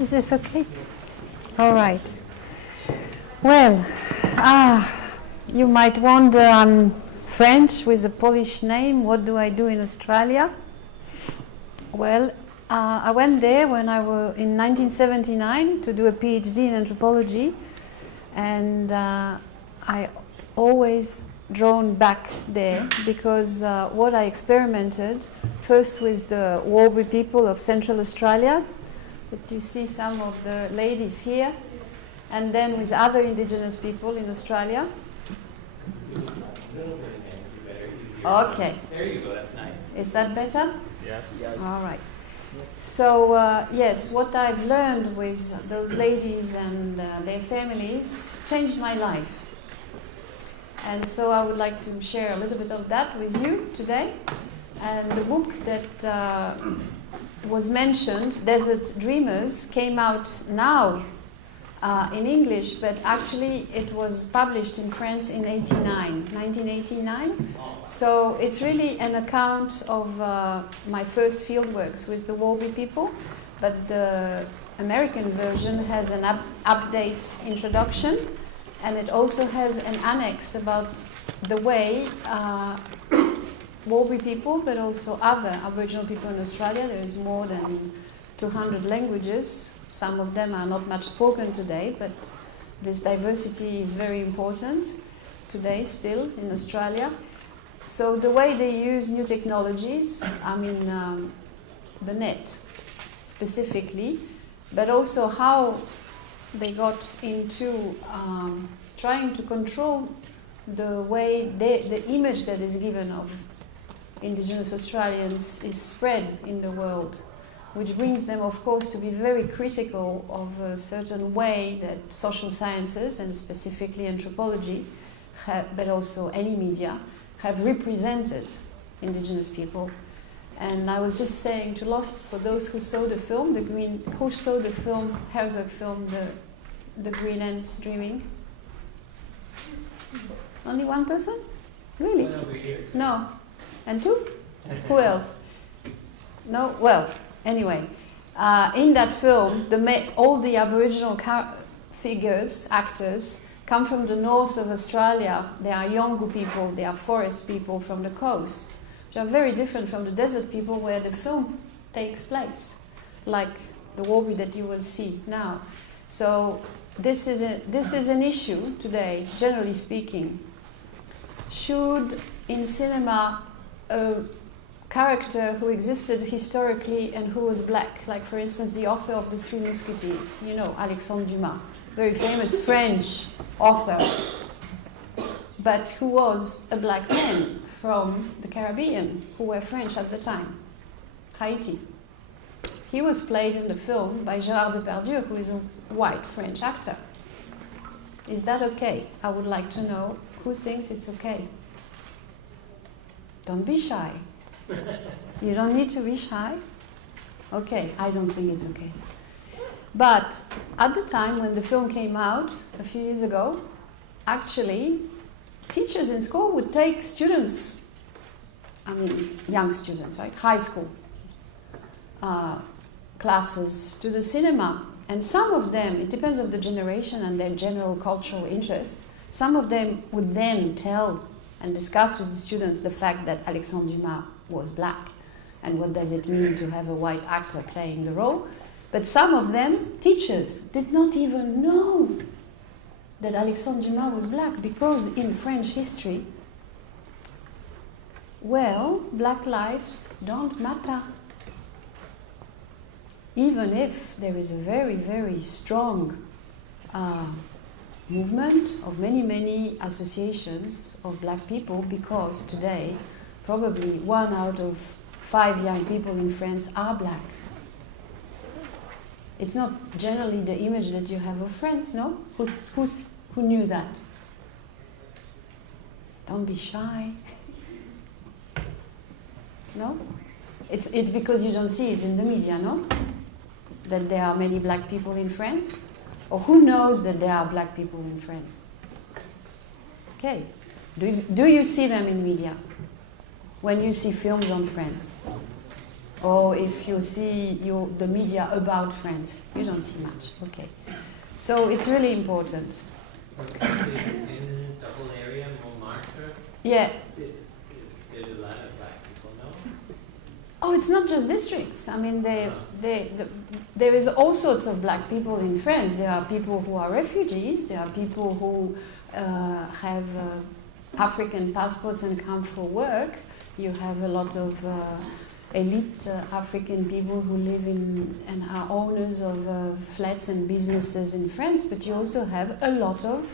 Is this okay? All right. Well, you might wonder, I'm French with a Polish name. What do I do in Australia? Well, I went there when I was in 1979 to do a PhD in anthropology, and I always drawn back there because what I experimented first with the Warlpiri people of Central Australia, but you see some of the ladies here, and then with other indigenous people in Australia. Okay. There you go, that's nice. Is that better? Yes. All right. So, yes, what I've learned with those ladies and their families changed my life. And so I would like to share a little bit of that with you today. And the book that was mentioned, Desert Dreamers, came out now in English, but actually it was published in France in 1989. So it's really an account of my first fieldworks with the Warlpiri people, but the American version has an update introduction, and it also has an annex about the way Warlpiri people, but also other Aboriginal people in Australia, there is more than 200 languages. Some of them are not much spoken today, but this diversity is very important today still in Australia. So the way they use new technologies, I mean the net specifically, but also how they got into trying to control the way the image that is given of Indigenous Australians is spread in the world, which brings them, of course, to be very critical of a certain way that social sciences, and specifically anthropology, but also any media, have represented Indigenous people. And I was just saying to Lost, for those who saw the film, Herzog film, the Green Ants Dreaming? Only one person? Really? One over here. No. And two? Who else? No? Well, anyway, in that film, all the Aboriginal figures, actors, come from the north of Australia. They are Yolngu people, they are forest people from the coast, which are very different from the desert people where the film takes place, like the Warlpiri that you will see now. So this is an issue today, generally speaking. Should in cinema a character who existed historically and who was black, like for instance the author of The Three Musketeers, you know, Alexandre Dumas, very famous French author, but who was a black man from the Caribbean, who were French at the time, Haiti. He was played in the film by Gérard Depardieu, who is a white French actor. Is that okay? I would like to know who thinks it's okay. Don't be shy. You don't need to be shy. Okay, I don't think it's okay. But at the time when the film came out, a few years ago, actually, teachers in school would take students, I mean, young students, right, high school classes to the cinema. And some of them, it depends on the generation and their general cultural interest, some of them would then tell and discuss with the students the fact that Alexandre Dumas was black and what does it mean to have a white actor playing the role. But some of them, teachers, did not even know that Alexandre Dumas was black, because in French history, well, black lives don't matter. Even if there is a very, very strong movement of many, many associations of black people, because today probably 1 out of 5 young people in France are black. It's not generally the image that you have of France, no? Who knew that? Don't be shy. No? It's because you don't see it in the media, no? That there are many black people in France? Or who knows that there are black people in France? Okay. Do you see them in media? When you see films on France? Or if you see the media about France, you don't see much. Okay. So it's really important. In double area, Montmartre, Yeah. there's a lot of black people, no? Oh, it's not just districts. I mean, there is all sorts of black people in France. There are people who are refugees. There are people who have African passports and come for work. You have a lot of elite African people who live in and are owners of flats and businesses in France. But you also have a lot of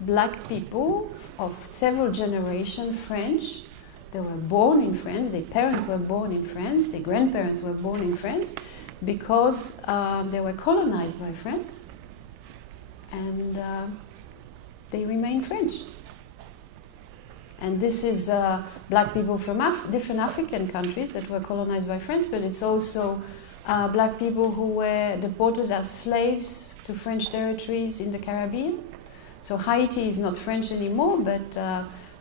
black people of several generations French. They were born in France, their parents were born in France, their grandparents were born in France because they were colonized by France and they remain French. And this is black people from different African countries that were colonized by France, but it's also black people who were deported as slaves to French territories in the Caribbean. So Haiti is not French anymore, but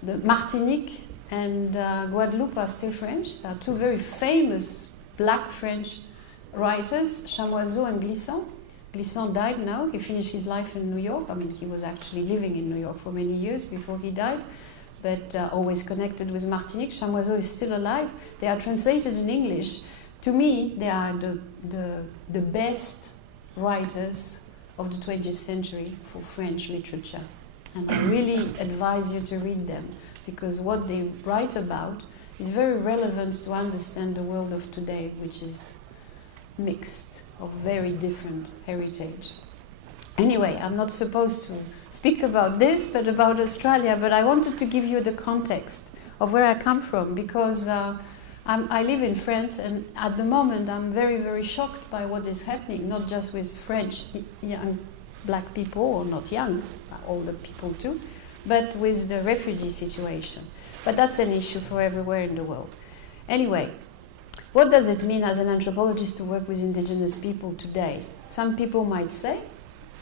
the Martinique and Guadeloupe are still French. There are two very famous black French writers, Chamoiseau and Glissant. Glissant died now. He finished his life in New York. I mean, he was actually living in New York for many years before he died, but always connected with Martinique. Chamoiseau is still alive. They are translated in English. To me, they are the best writers of the 20th century for French literature. And I really advise you to read them, because what they write about is very relevant to understand the world of today, which is mixed of very different heritage. Anyway, I'm not supposed to speak about this, but about Australia, but I wanted to give you the context of where I come from, because I live in France, and at the moment I'm very, very shocked by what is happening, not just with French young black people, or not young, older people too, but with the refugee situation. But that's an issue for everywhere in the world. Anyway, what does it mean as an anthropologist to work with indigenous people today? Some people might say,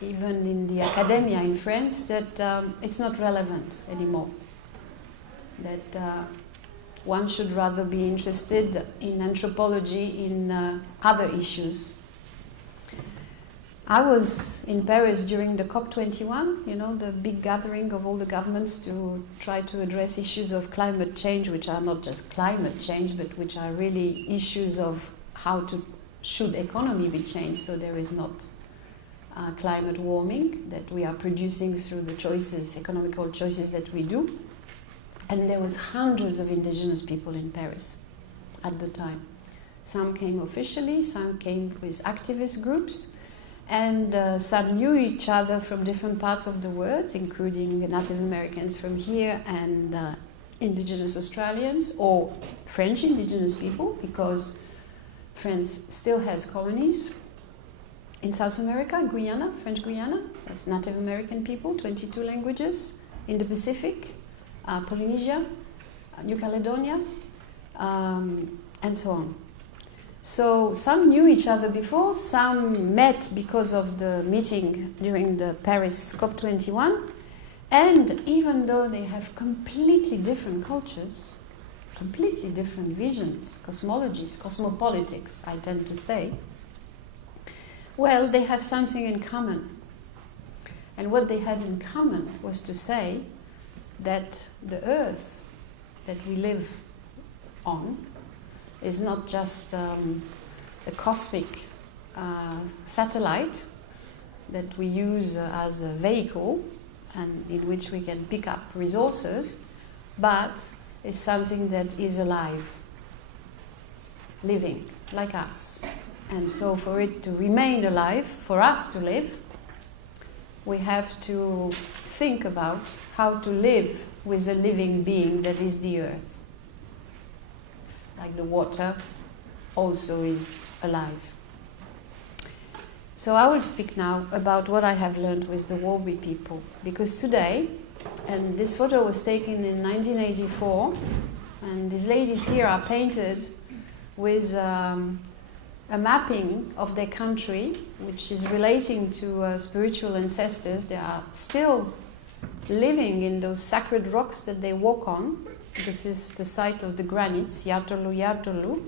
even in the academia in France, that it's not relevant anymore. That one should rather be interested in anthropology in other issues. I was in Paris during the COP21, you know, the big gathering of all the governments to try to address issues of climate change, which are not just climate change, but which are really issues of how should economy be changed so there is not climate warming that we are producing through the choices, economical choices that we do. And there was hundreds of indigenous people in Paris at the time. Some came officially, some came with activist groups, and some knew each other from different parts of the world, including Native Americans from here and indigenous Australians or French indigenous people, because France still has colonies in South America, Guyana, French Guyana. That's Native American people, 22 languages. In the Pacific, Polynesia, New Caledonia, and so on. So some knew each other before, some met because of the meeting during the Paris COP21, and even though they have completely different cultures, completely different visions, cosmologies, cosmopolitics, I tend to say, well, they have something in common. And what they had in common was to say that the Earth that we live on is not just a cosmic satellite that we use as a vehicle and in which we can pick up resources, but is something that is alive, living like us. And so for it to remain alive, for us to live, we have to think about how to live with a living being that is the Earth. Like the water also is alive. So I will speak now about what I have learned with the Warbi people, because today, and this photo was taken in 1984, and these ladies here are painted with a mapping of their country, which is relating to spiritual ancestors. They are still living in those sacred rocks that they walk on. This is the site of the granites, Yartolu Yartolu.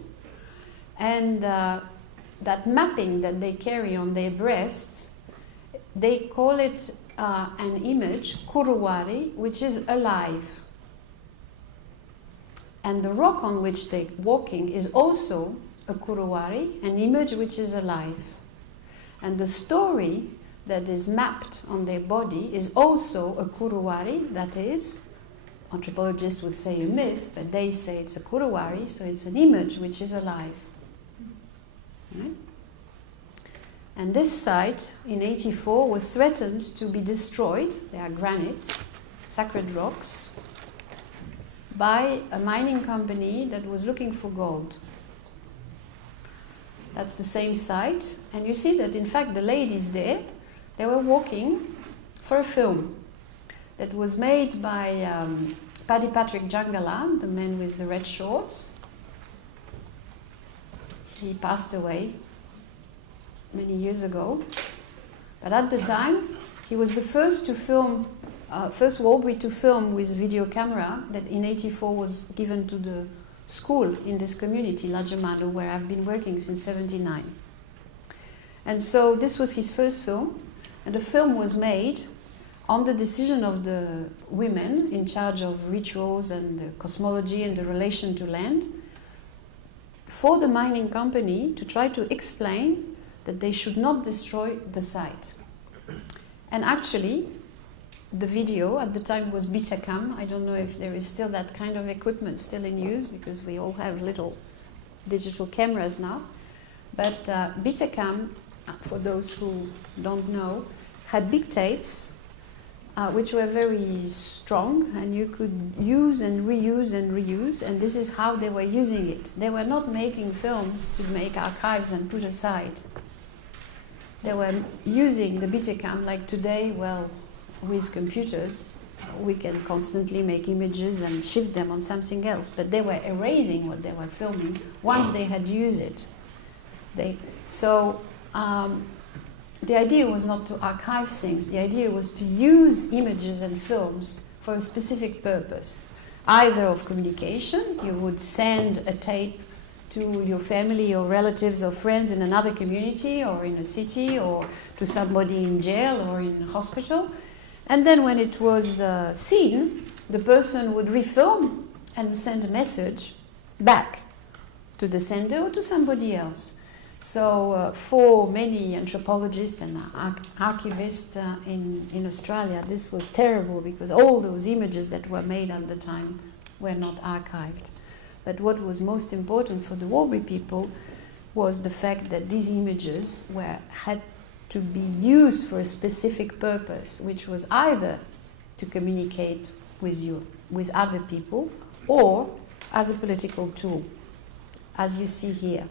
And that mapping that they carry on their breast, they call it an image, kuruwari, which is alive. And the rock on which they're walking is also a kuruwari, an image which is alive. And the story that is mapped on their body is also a kuruwari, that is, anthropologists would say a myth, but they say it's a kuruwari, so it's an image which is alive. Right? And this site in 84 was threatened to be destroyed, they are granites, sacred rocks, by a mining company that was looking for gold. That's the same site, and you see that in fact the ladies there, they were walking for a film that was made by Paddy Patrick Jangala, the man with the red shorts. He passed away many years ago, but at the time he was the first to film, first Warlbury to film with video camera that in 84 was given to the school in this community, Lajamado, where I've been working since 79. And so this was his first film, and the film was made on the decision of the women in charge of rituals and the cosmology and the relation to land, for the mining company to try to explain that they should not destroy the site. And actually, the video at the time was Betacam. I don't know if there is still that kind of equipment still in use, because we all have little digital cameras now. But Betacam, for those who don't know, had big tapes which were very strong, and you could use and reuse and reuse, and this is how they were using it. They were not making films to make archives and put aside. They were using the Betacam like today. Well, with computers, we can constantly make images and shift them on something else, but they were erasing what they were filming once they had used it. The idea was not to archive things. The idea was to use images and films for a specific purpose, either of communication. You would send a tape to your family or relatives or friends in another community or in a city, or to somebody in jail or in hospital. And then when it was seen, the person would refilm and send a message back to the sender or to somebody else. So for many anthropologists and archivists in Australia, this was terrible, because all those images that were made at the time were not archived. But what was most important for the Warlbury people was the fact that these images had to be used for a specific purpose, which was either to communicate with other people, or as a political tool, as you see here.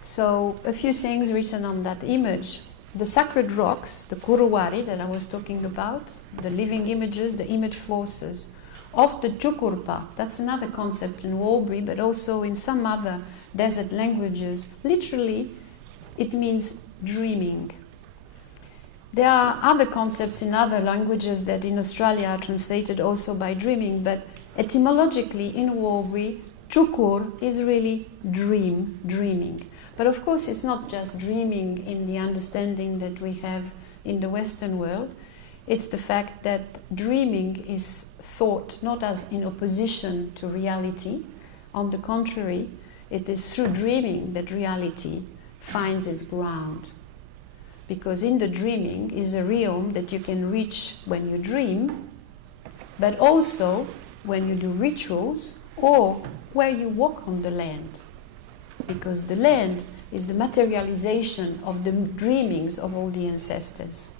So a few things written on that image. The sacred rocks, the kuruwari that I was talking about, the living images, the image forces of the Chukurpa. That's another concept in Warlbury, but also in some other desert languages. Literally, it means dreaming. There are other concepts in other languages that in Australia are translated also by dreaming, but etymologically in Warlbury, Chukur is really dreaming. But of course, it's not just dreaming in the understanding that we have in the Western world. It's the fact that dreaming is thought not as in opposition to reality. On the contrary, it is through dreaming that reality finds its ground. Because in the dreaming is a realm that you can reach when you dream, but also when you do rituals or where you walk on the land. Because the land is the materialization of the dreamings of all the ancestors.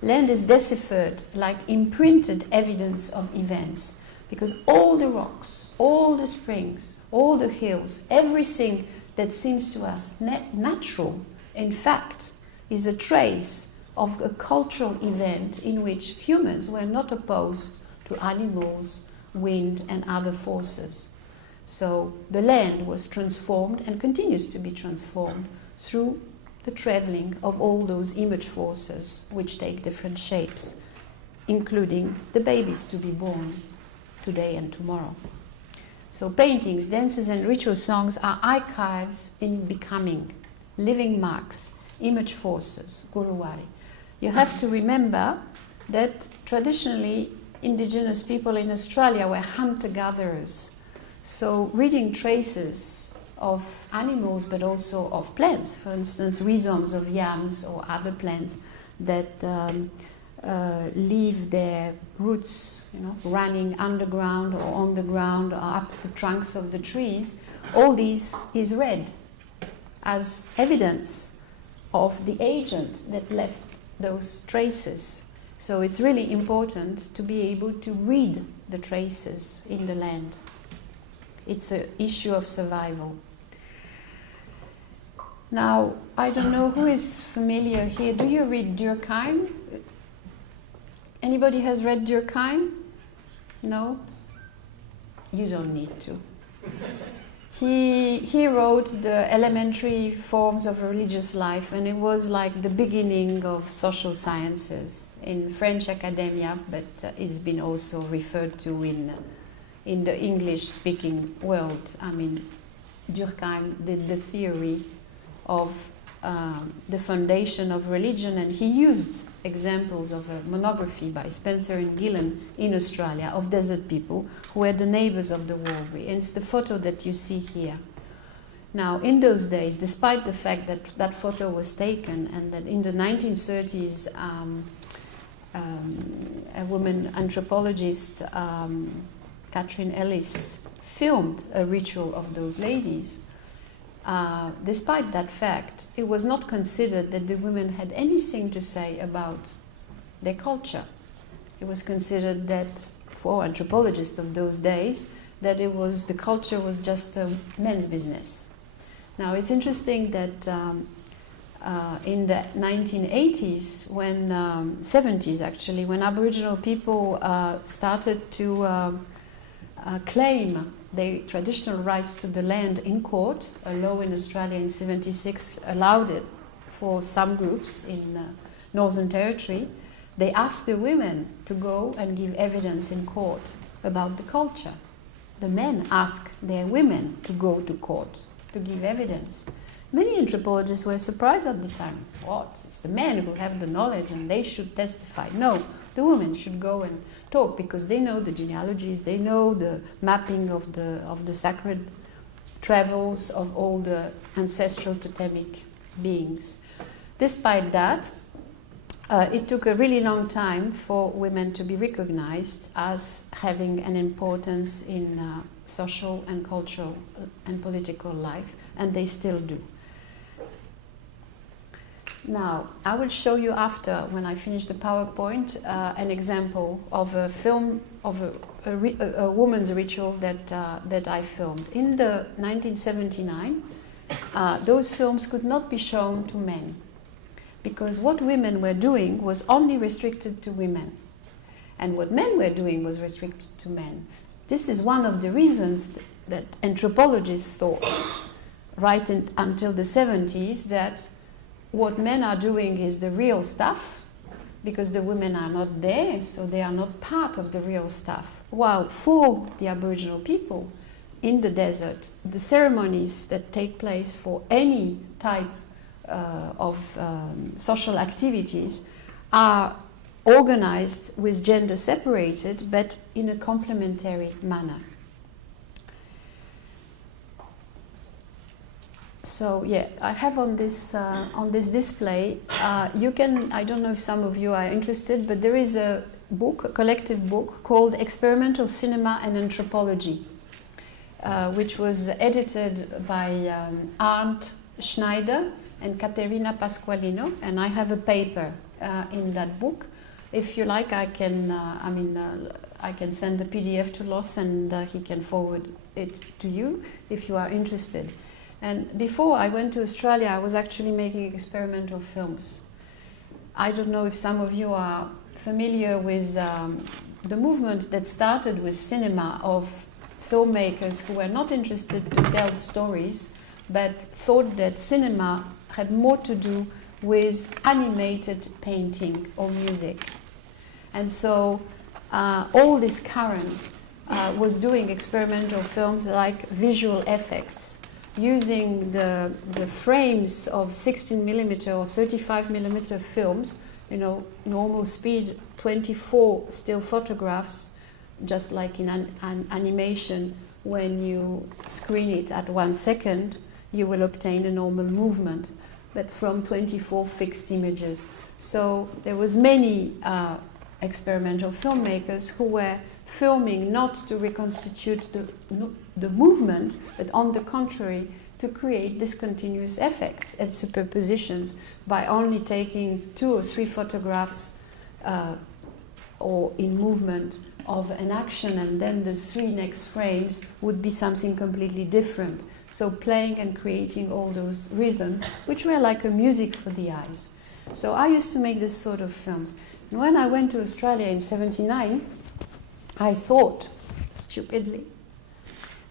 Land is deciphered like imprinted evidence of events, because all the rocks, all the springs, all the hills, everything that seems to us natural, in fact, is a trace of a cultural event in which humans were not opposed to animals, wind, and other forces. So the land was transformed and continues to be transformed through the traveling of all those image forces, which take different shapes, including the babies to be born today and tomorrow. So paintings, dances and ritual songs are archives in becoming, living marks, image forces, guruwari. You have to remember that traditionally indigenous people in Australia were hunter-gatherers. So reading traces of animals but also of plants, for instance rhizomes of yams or other plants that leave their roots, running underground or on the ground or up the trunks of the trees, all these is read as evidence of the agent that left those traces. So it's really important to be able to read the traces in the land. It's an issue of survival. Now, I don't know who is familiar here. Do you read Durkheim? Anybody has read Durkheim? No? You don't need to. He wrote the elementary forms of religious life, and it was like the beginning of social sciences in French academia, but it's been also referred to in the English-speaking world. I mean, Durkheim did the theory of the foundation of religion, and he used examples of a monography by Spencer and Gillen in Australia of desert people who were the neighbors of the Walrus. And it's the photo that you see here. Now, in those days, despite the fact that that photo was taken and that in the 1930s a woman anthropologist, Catherine Ellis, filmed a ritual of those ladies, despite that fact, it was not considered that the women had anything to say about their culture. It was considered that, for anthropologists of those days, that the culture was just a men's business. Now, it's interesting that in the 1980s, 70s actually, when Aboriginal people started to claim their traditional rights to the land in court, a law in Australia in 76 allowed it for some groups in Northern Territory, they asked the women to go and give evidence in court about the culture. The men asked their women to go to court to give evidence. Many anthropologists were surprised at the time. What? It's the men who have the knowledge and they should testify. No, the women should go and talk because they know the genealogies, they know the mapping of the sacred travels of all the ancestral totemic beings. Despite that, it took a really long time for women to be recognized as having an importance in social and cultural and political life, and they still do. Now, I will show you after, when I finish the PowerPoint, an example of a film of a woman's ritual that I filmed. In the 1979, those films could not be shown to men because what women were doing was only restricted to women, and what men were doing was restricted to men. This is one of the reasons that anthropologists thought, right until the 70s, that what men are doing is the real stuff, because the women are not there, so they are not part of the real stuff. While for the Aboriginal people in the desert, the ceremonies that take place for any type of social activities are organized with gender separated, but in a complementary manner. So yeah, I have on this display, you can, I don't know if some of you are interested, but there is a book, a collective book called Experimental Cinema and Anthropology, which was edited by Arndt Schneider and Caterina Pasqualino, and I have a paper in that book. If you like, I can, I can send the PDF to Los and he can forward it to you if you are interested. And before I went to Australia, I was actually making experimental films. I don't know if some of you are familiar with the movement that started with cinema of filmmakers who were not interested to tell stories, but thought that cinema had more to do with animated painting or music. And so all this current was doing experimental films like visual effects, using the frames of 16mm or 35mm films, normal speed 24 still photographs, just like in an animation. When you screen it at 1 second, you will obtain a normal movement, but from 24 fixed images. So there was many experimental filmmakers who were filming not to reconstitute the movement, but on the contrary, to create discontinuous effects and superpositions by only taking 2 or 3 photographs or in movement of an action, and then the 3 next frames would be something completely different. So playing and creating all those rhythms, which were like a music for the eyes. So I used to make this sort of films. And when I went to Australia in '79, I thought, stupidly,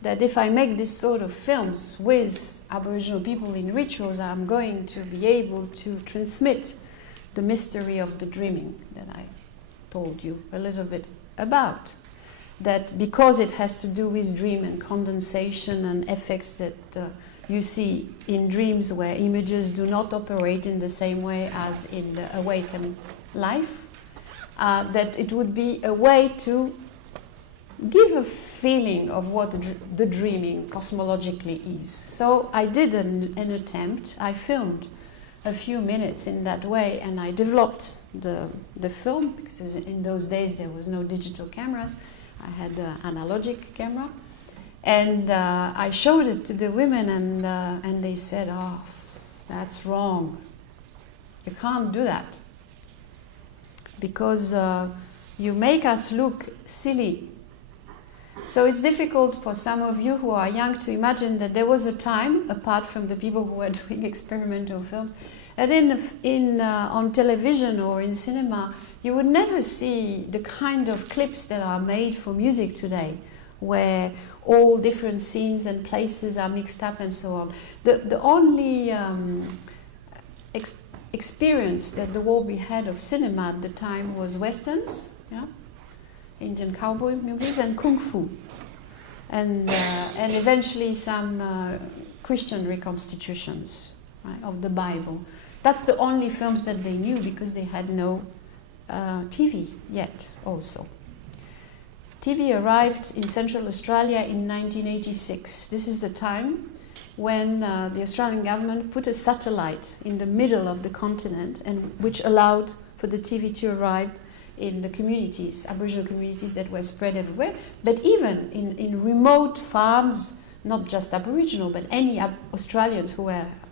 that if I make this sort of films with Aboriginal people in rituals, I'm going to be able to transmit the mystery of the dreaming that I told you a little bit about. That because it has to do with dream and condensation and effects that you see in dreams where images do not operate in the same way as in the awakened life, that it would be a way to give a feeling of what the dreaming cosmologically is. So I did an attempt. I filmed a few minutes in that way, and I developed the film, because in those days there was no digital cameras. I had an analogic camera, and I showed it to the women, and they said, "Oh, that's wrong. You can't do that, because you make us look silly." So it's difficult for some of you who are young to imagine that there was a time, apart from the people who were doing experimental films, that on television or in cinema, you would never see the kind of clips that are made for music today, where all different scenes and places are mixed up and so on. The only experience that the world had of cinema at the time was westerns, Indian cowboy movies, and kung fu, and eventually some Christian reconstitutions, right, of the Bible. That's the only films that they knew, because they had no TV yet also. TV arrived in Central Australia in 1986. This is the time when the Australian government put a satellite in the middle of the continent, and which allowed for the TV to arrive in the communities, Aboriginal communities that were spread everywhere, but even in remote farms, not just Aboriginal, but any Australians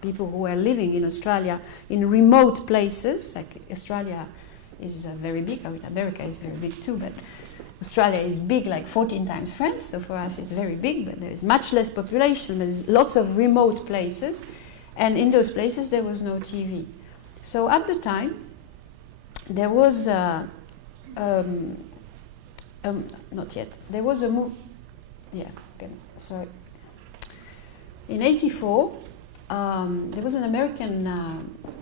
people who were living in Australia in remote places. Like Australia is very big. I mean, America is very big too, but Australia is big, like 14 times France. So for us, it's very big, but there is much less population. There's lots of remote places, and in those places there was no TV. So at the time, there was not yet. There was a move. Yeah. Okay, sorry. In '84. There was an American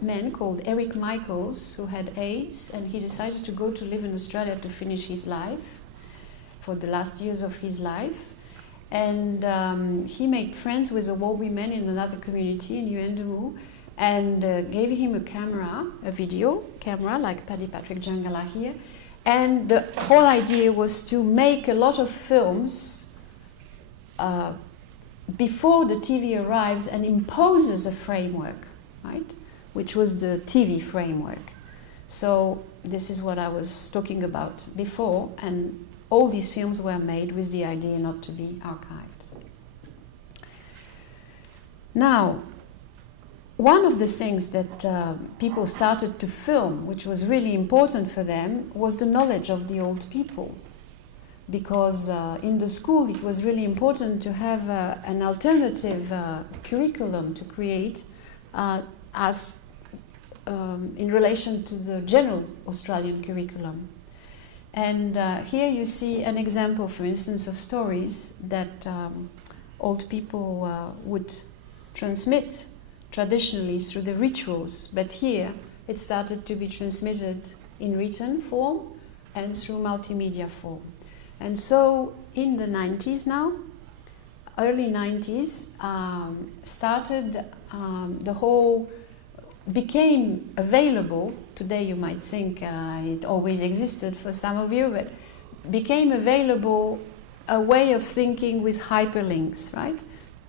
man called Eric Michaels who had AIDS, and he decided to go to live in Australia to finish his life, for the last years of his life. And he made friends with a Warby man in another community in Yuendamu, and gave him a video camera, like Paddy Patrick Jangala here. And the whole idea was to make a lot of films before the TV arrives and imposes a framework, right? Which was the TV framework. So this is what I was talking about before, and all these films were made with the idea not to be archived. Now, one of the things that people started to film, which was really important for them, was the knowledge of the old people. Because in the school it was really important to have an alternative curriculum to create in relation to the general Australian curriculum. And here you see an example, for instance, of stories that old people would transmit traditionally through the rituals, but here it started to be transmitted in written form and through multimedia form. And so in the 90s now, early 90s, started the whole, became available, today you might think it always existed for some of you, but became available a way of thinking with hyperlinks, right?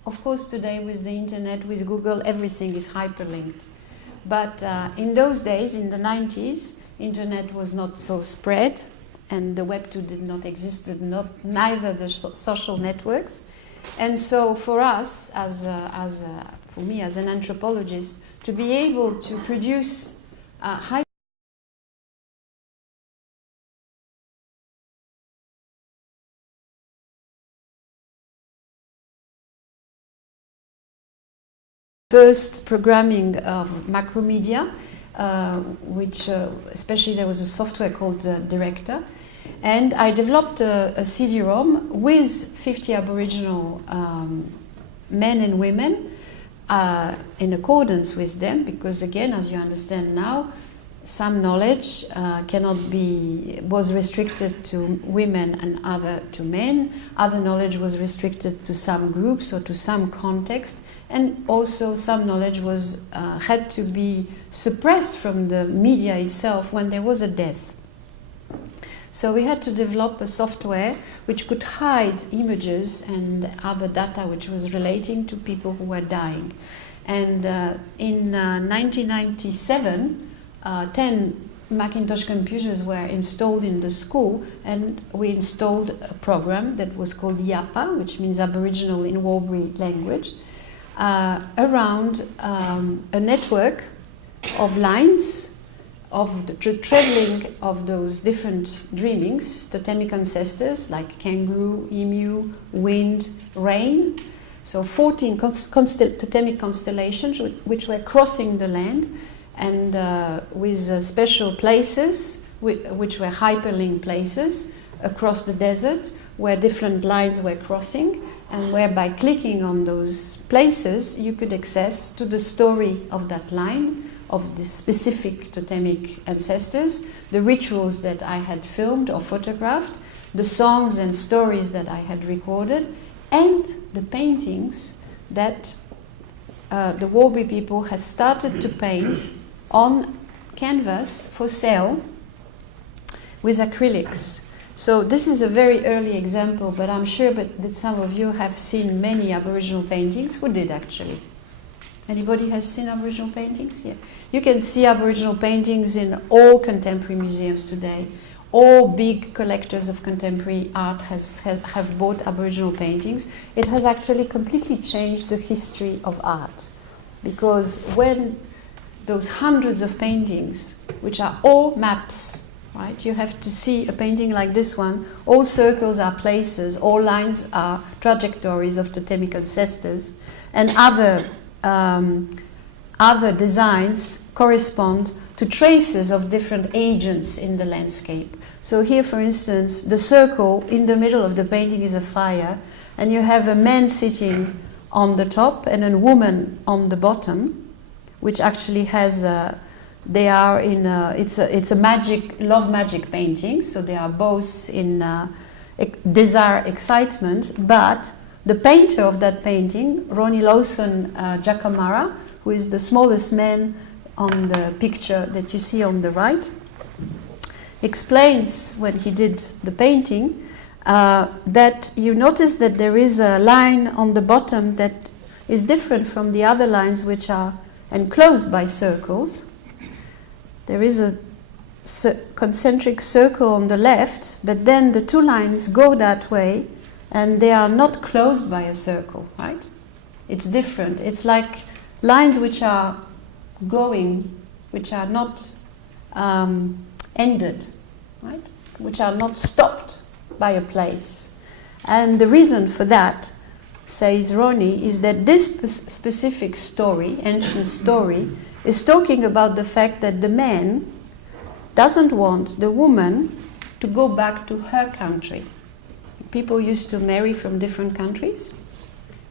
Of course today with the internet, with Google, everything is hyperlinked. But in those days, in the 90s, internet was not so spread, and the Web 2 did not exist, neither the social networks. And so for us, for me as an anthropologist, to be able to produce first programming of macromedia, which especially there was a software called Director, and I developed a CD-ROM with 50 Aboriginal men and women in accordance with them, because again, as you understand now, some knowledge was restricted to women and other to men. Other knowledge was restricted to some groups or to some context. And also some knowledge was had to be suppressed from the media itself when there was a death. So we had to develop a software which could hide images and other data which was relating to people who were dying. And in 1997, 10 Macintosh computers were installed in the school, and we installed a program that was called YAPA, which means Aboriginal in Warlpiri language, around a network of lines of the traveling of those different dreamings, totemic ancestors like kangaroo, emu, wind, rain. So 14 totemic constellations which were crossing the land, and with special places which were hyperlink places across the desert where different lines were crossing, and where by clicking on those places you could access to the story of that line, of the specific totemic ancestors, the rituals that I had filmed or photographed, the songs and stories that I had recorded, and the paintings that the Warlpiri people had started to paint on canvas for sale with acrylics. So this is a very early example, but I'm sure that some of you have seen many Aboriginal paintings. Who did actually? Anybody has seen Aboriginal paintings? Yeah. You can see Aboriginal paintings in all contemporary museums today. All big collectors of contemporary art have bought Aboriginal paintings. It has actually completely changed the history of art, because when those hundreds of paintings, which are all maps, right? You have to see a painting like this one. All circles are places, all lines are trajectories of totemic ancestors, and other designs correspond to traces of different agents in the landscape. So here, for instance, the circle in the middle of the painting is a fire, and you have a man sitting on the top and a woman on the bottom, which actually has they are in it's a love magic painting, so they are both in desire, excitement. But the painter of that painting, Ronnie Lawson Jacamara, who is the smallest man on the picture that you see on the right, explains when he did the painting that you notice that there is a line on the bottom that is different from the other lines which are enclosed by circles. There is a concentric circle on the left, but then the two lines go that way and they are not closed by a circle, right? It's different. It's like lines which are going, which are not ended, right? Which are not stopped by a place. And the reason for that, says Ronnie, is that this specific story, ancient story, is talking about the fact that the man doesn't want the woman to go back to her country. People used to marry from different countries.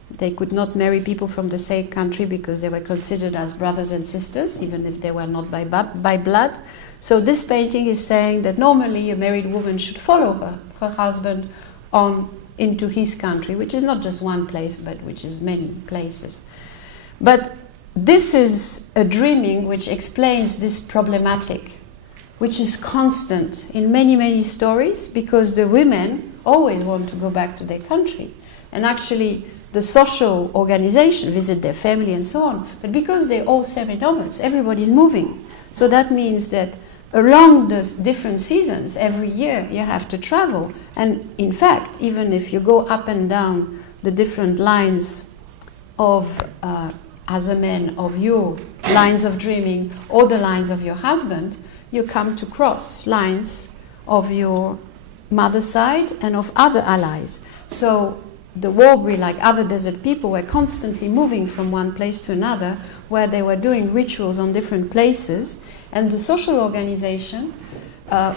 They could not marry people from the same country because they were considered as brothers and sisters, even if they were not by blood. So this painting is saying that normally a married woman should follow her husband on into his country, which is not just one place, but which is many places. But this is a dreaming which explains this problematic, which is constant in many, many stories, because the women always want to go back to their country. And actually, the social organization visit their family and so on. But because they're all semi-nomads, everybody's moving. So that means that along the different seasons, every year, you have to travel. And in fact, even if you go up and down the different lines of, as a man, of your lines of dreaming or the lines of your husband, you come to cross lines of your mother's side and of other allies. So the Warlpiri, like other desert people, were constantly moving from one place to another, where they were doing rituals on different places, and the social organization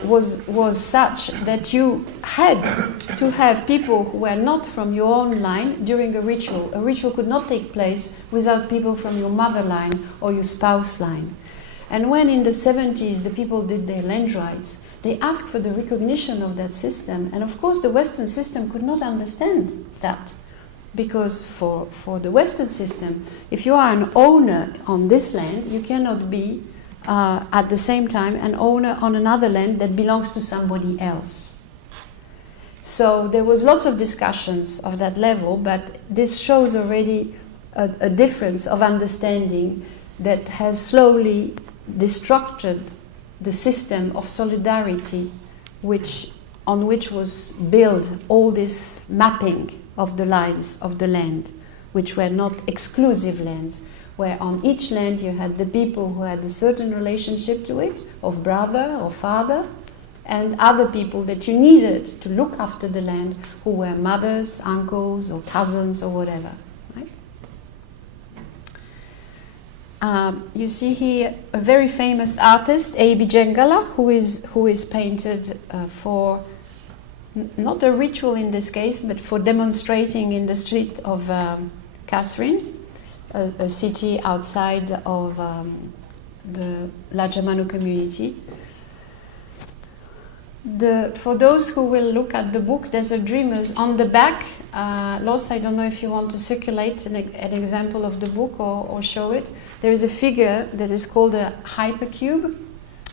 was such that you had to have people who were not from your own line during a ritual. A ritual could not take place without people from your mother line or your spouse line. And when in the 70s the people did their land rights, they asked for the recognition of that system. And of course the Western system could not understand that. Because for the Western system, if you are an owner on this land, you cannot be at the same time an owner on another land that belongs to somebody else. So there was lots of discussions of that level, but this shows already a difference of understanding that has slowly destructed the system of solidarity on which was built all this mapping of the lines of the land, which were not exclusive lands, where on each land you had the people who had a certain relationship to it, of brother or father, and other people that you needed to look after the land, who were mothers, uncles, or cousins, or whatever. You see here a very famous artist, A.B. Jengala, who is painted for not a ritual in this case, but for demonstrating in the street of Kasserine, a city outside of the Lajamanu community. For those who will look at the book, there's a Dreamers on the back. Los, I don't know if you want to circulate an example of the book or show it. There is a figure that is called a hypercube.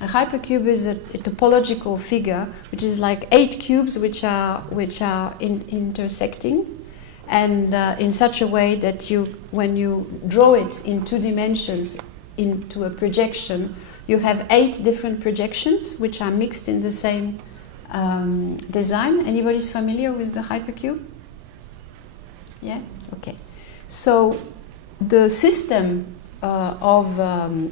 A hypercube is a topological figure, which is like 8 cubes which are intersecting, and in such a way that when you draw it in 2 dimensions into a projection, you have 8 different projections which are mixed in the same design. Anybody's familiar with the hypercube? Yeah? Okay. So the system of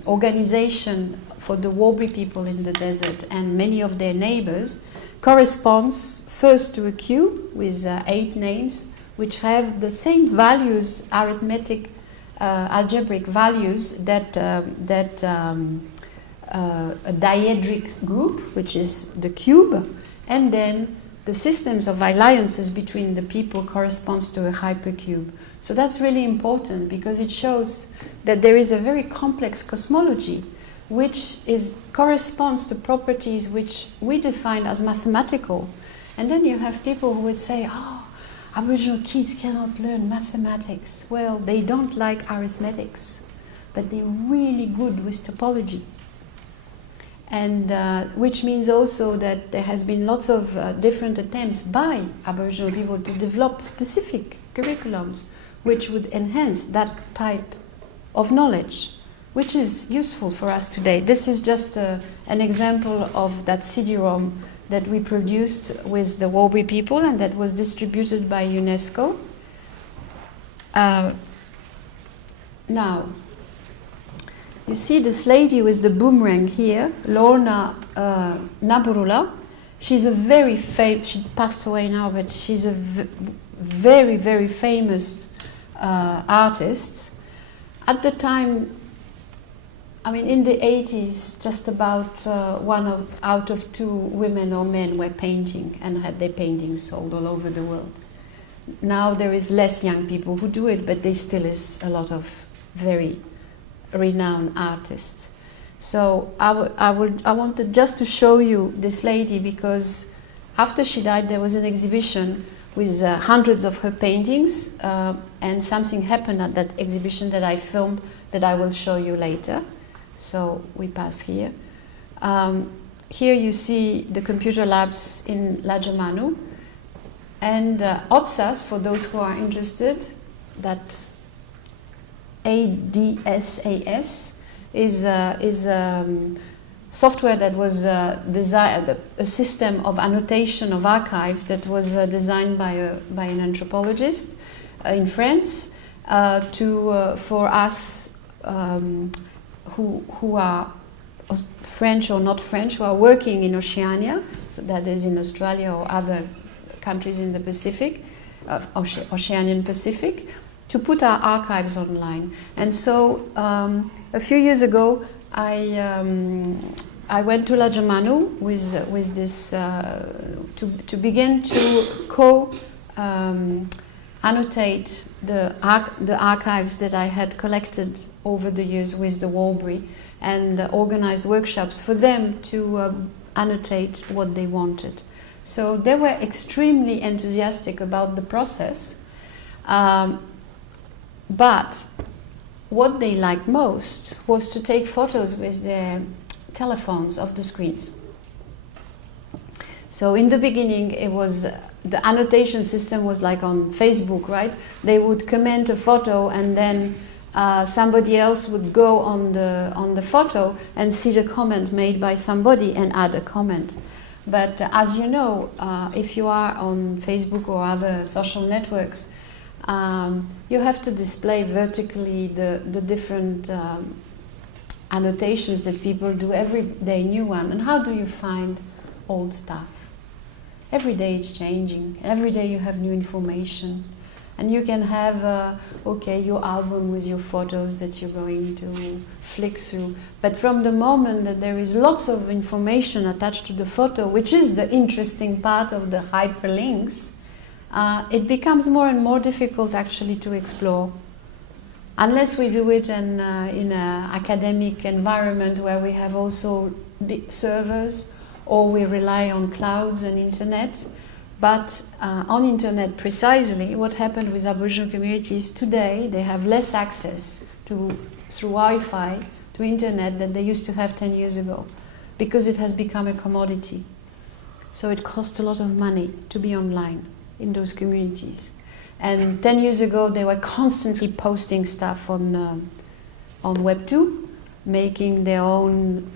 organization for the Warlpiri people in the desert and many of their neighbors corresponds first to a cube with 8 names which have the same values, arithmetic, algebraic values that a diedric group, which is the cube, and then the systems of alliances between the people corresponds to a hypercube. So that's really important because it shows that there is a very complex cosmology which corresponds to properties which we define as mathematical. And then you have people who would say, oh, Aboriginal kids cannot learn mathematics. Well, they don't like arithmetics, but they're really good with topology. And which means also that there has been lots of different attempts by Aboriginal people to develop specific curriculums which would enhance that type of knowledge, which is useful for us today. This is just an example of that CD-ROM that we produced with the Warlpiri people and that was distributed by UNESCO. Now, you see this lady with the boomerang here, Lorna Naburula. She's a very famous, she passed away now, but she's a very, very famous artist. At the time, I mean, in the 80s, just about 1 out of 2 women or men were painting and had their paintings sold all over the world. Now there is less young people who do it, but there still is a lot of very renowned artists. So I wanted just to show you this lady because after she died there was an exhibition with hundreds of her paintings, and something happened at that exhibition that I filmed that I will show you later. So we pass here. Here you see the computer labs in La Germano, and ADSAS, for those who are interested, that ADSAS is software that was designed, a system of annotation of archives that was designed by an anthropologist in France for us who are French or not French, who are working in Oceania, so that is in Australia or other countries in the Pacific, Oceanian Pacific, to put our archives online. And so a few years ago, I went to La Germano with this to begin to annotate the archives that I had collected over the years with the Walbury, and organized workshops for them to annotate what they wanted. So they were extremely enthusiastic about the process, but what they liked most was to take photos with their telephones of the screens. So in the beginning, it was the annotation system was like on Facebook, right? They would comment a photo, and then somebody else would go on the photo and see the comment made by somebody and add a comment. But as you know, if you are on Facebook or other social networks, you have to display vertically the different annotations that people do every day, new one. And how do you find old stuff? Every day it's changing. Every day you have new information. And you can have, your album with your photos that you're going to flick through. But from the moment that there is lots of information attached to the photo, which is the interesting part of the hyperlinks, it becomes more and more difficult actually to explore. Unless we do it in an academic environment where we have also big servers, or we rely on clouds and internet. But on internet precisely, what happened with Aboriginal communities today, they have less access through Wi-Fi to internet than they used to have 10 years ago, because it has become a commodity. So it costs a lot of money to be online in those communities. And 10 years ago, they were constantly posting stuff on Web 2, making their own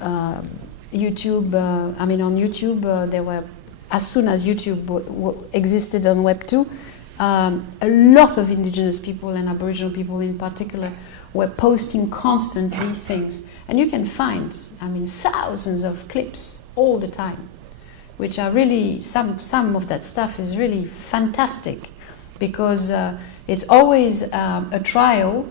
YouTube. On YouTube, they were, as soon as YouTube existed on Web 2, a lot of indigenous people and Aboriginal people in particular were posting constantly things. And you can find, thousands of clips all the time, which are really, some of that stuff is really fantastic, because it's always a trial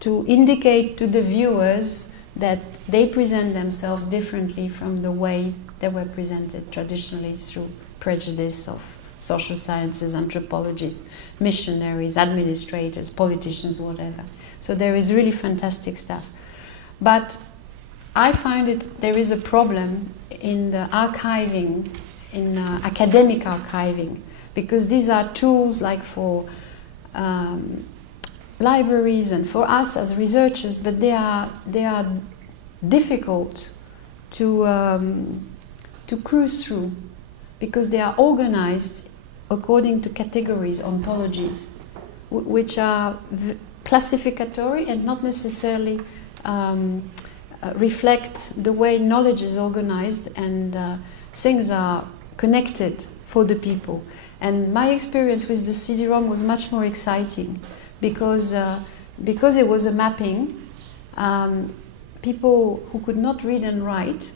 to indicate to the viewers that they present themselves differently from the way they were presented traditionally through prejudice of social sciences, anthropologists, missionaries, administrators, politicians, whatever. So there is really fantastic stuff. But I find there is a problem in the archiving, in academic archiving, because these are tools like for libraries and for us as researchers, but they are difficult to cruise through, because they are organized according to categories, ontologies, which are classificatory and not necessarily reflect the way knowledge is organized, and things are connected for the people. And my experience with the CD-ROM was much more exciting, because it was a mapping. People who could not read and write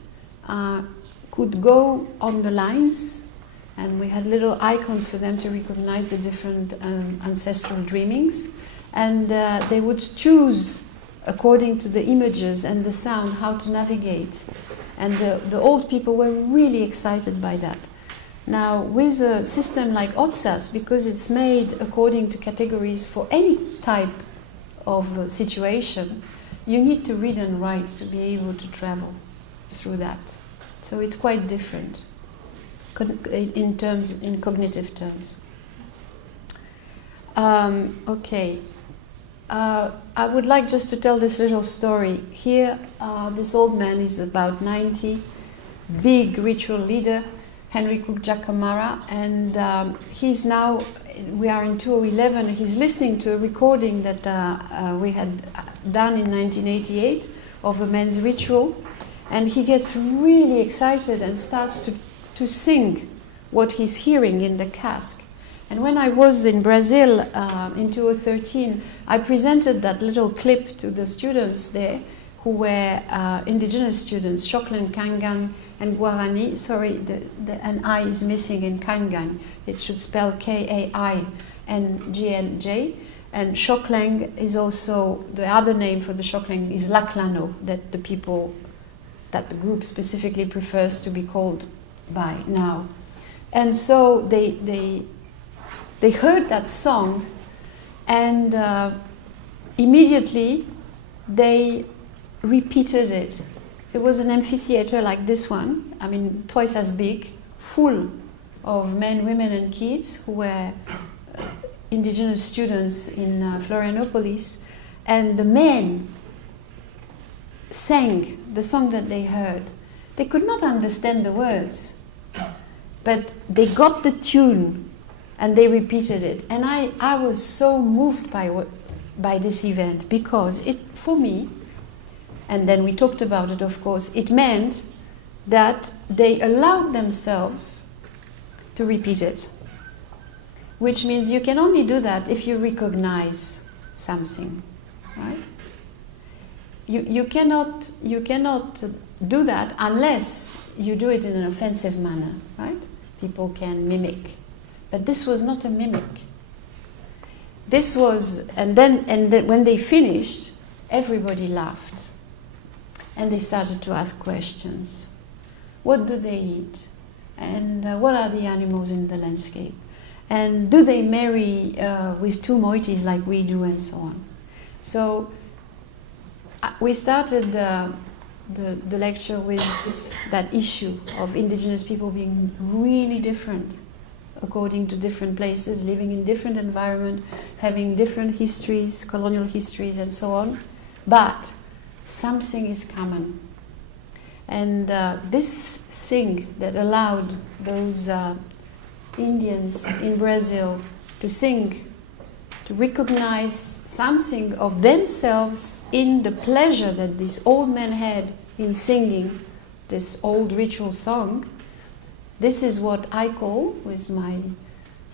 could go on the lines, and we had little icons for them to recognize the different ancestral dreamings, and they would choose according to the images and the sound how to navigate. And the old people were really excited by that. Now, with a system like ADSAS, because it's made according to categories for any type of situation, you need to read and write to be able to travel through that. So it's quite different in cognitive terms. Okay. I would like just to tell this little story. Here, this old man is about 90, big ritual leader, Henrico Giacomara, and he's now, we are in 2011, he's listening to a recording that we had done in 1988 of a men's ritual, and he gets really excited and starts to sing what he's hearing in the cask. And when I was in Brazil in 2013, I presented that little clip to the students there who were indigenous students, Shoklen, Kangan, and Guarani. Sorry, an I is missing in Kangan. It should spell K-A-I-N-G-N-J. And Shokleng is also, the other name for the Shokleng is Laklano, that the people, that the group specifically prefers to be called by now. And so they heard that song, and immediately they repeated it. It was an amphitheater like this one, I mean twice as big, full of men, women and kids who were indigenous students in Florianopolis, and the men sang the song that they heard. They could not understand the words, but they got the tune and they repeated it. And I was so moved by this event, because it, for me, and then we talked about it, of course, it meant that they allowed themselves to repeat it, which means you can only do that if you recognize something, right? You cannot do that unless you do it in an offensive manner, right? People can mimic. But this was not a mimic. This was, and then when they finished, everybody laughed. And they started to ask questions. What do they eat? And what are the animals in the landscape? And do they marry with two moieties like we do, and so on? So we started the lecture with that issue of indigenous people being really different according to different places, living in different environments, having different histories, colonial histories and so on. But something is common. And this thing that allowed those Indians in Brazil to sing, to recognize something of themselves in the pleasure that this old man had in singing this old ritual song, this is what I call, with my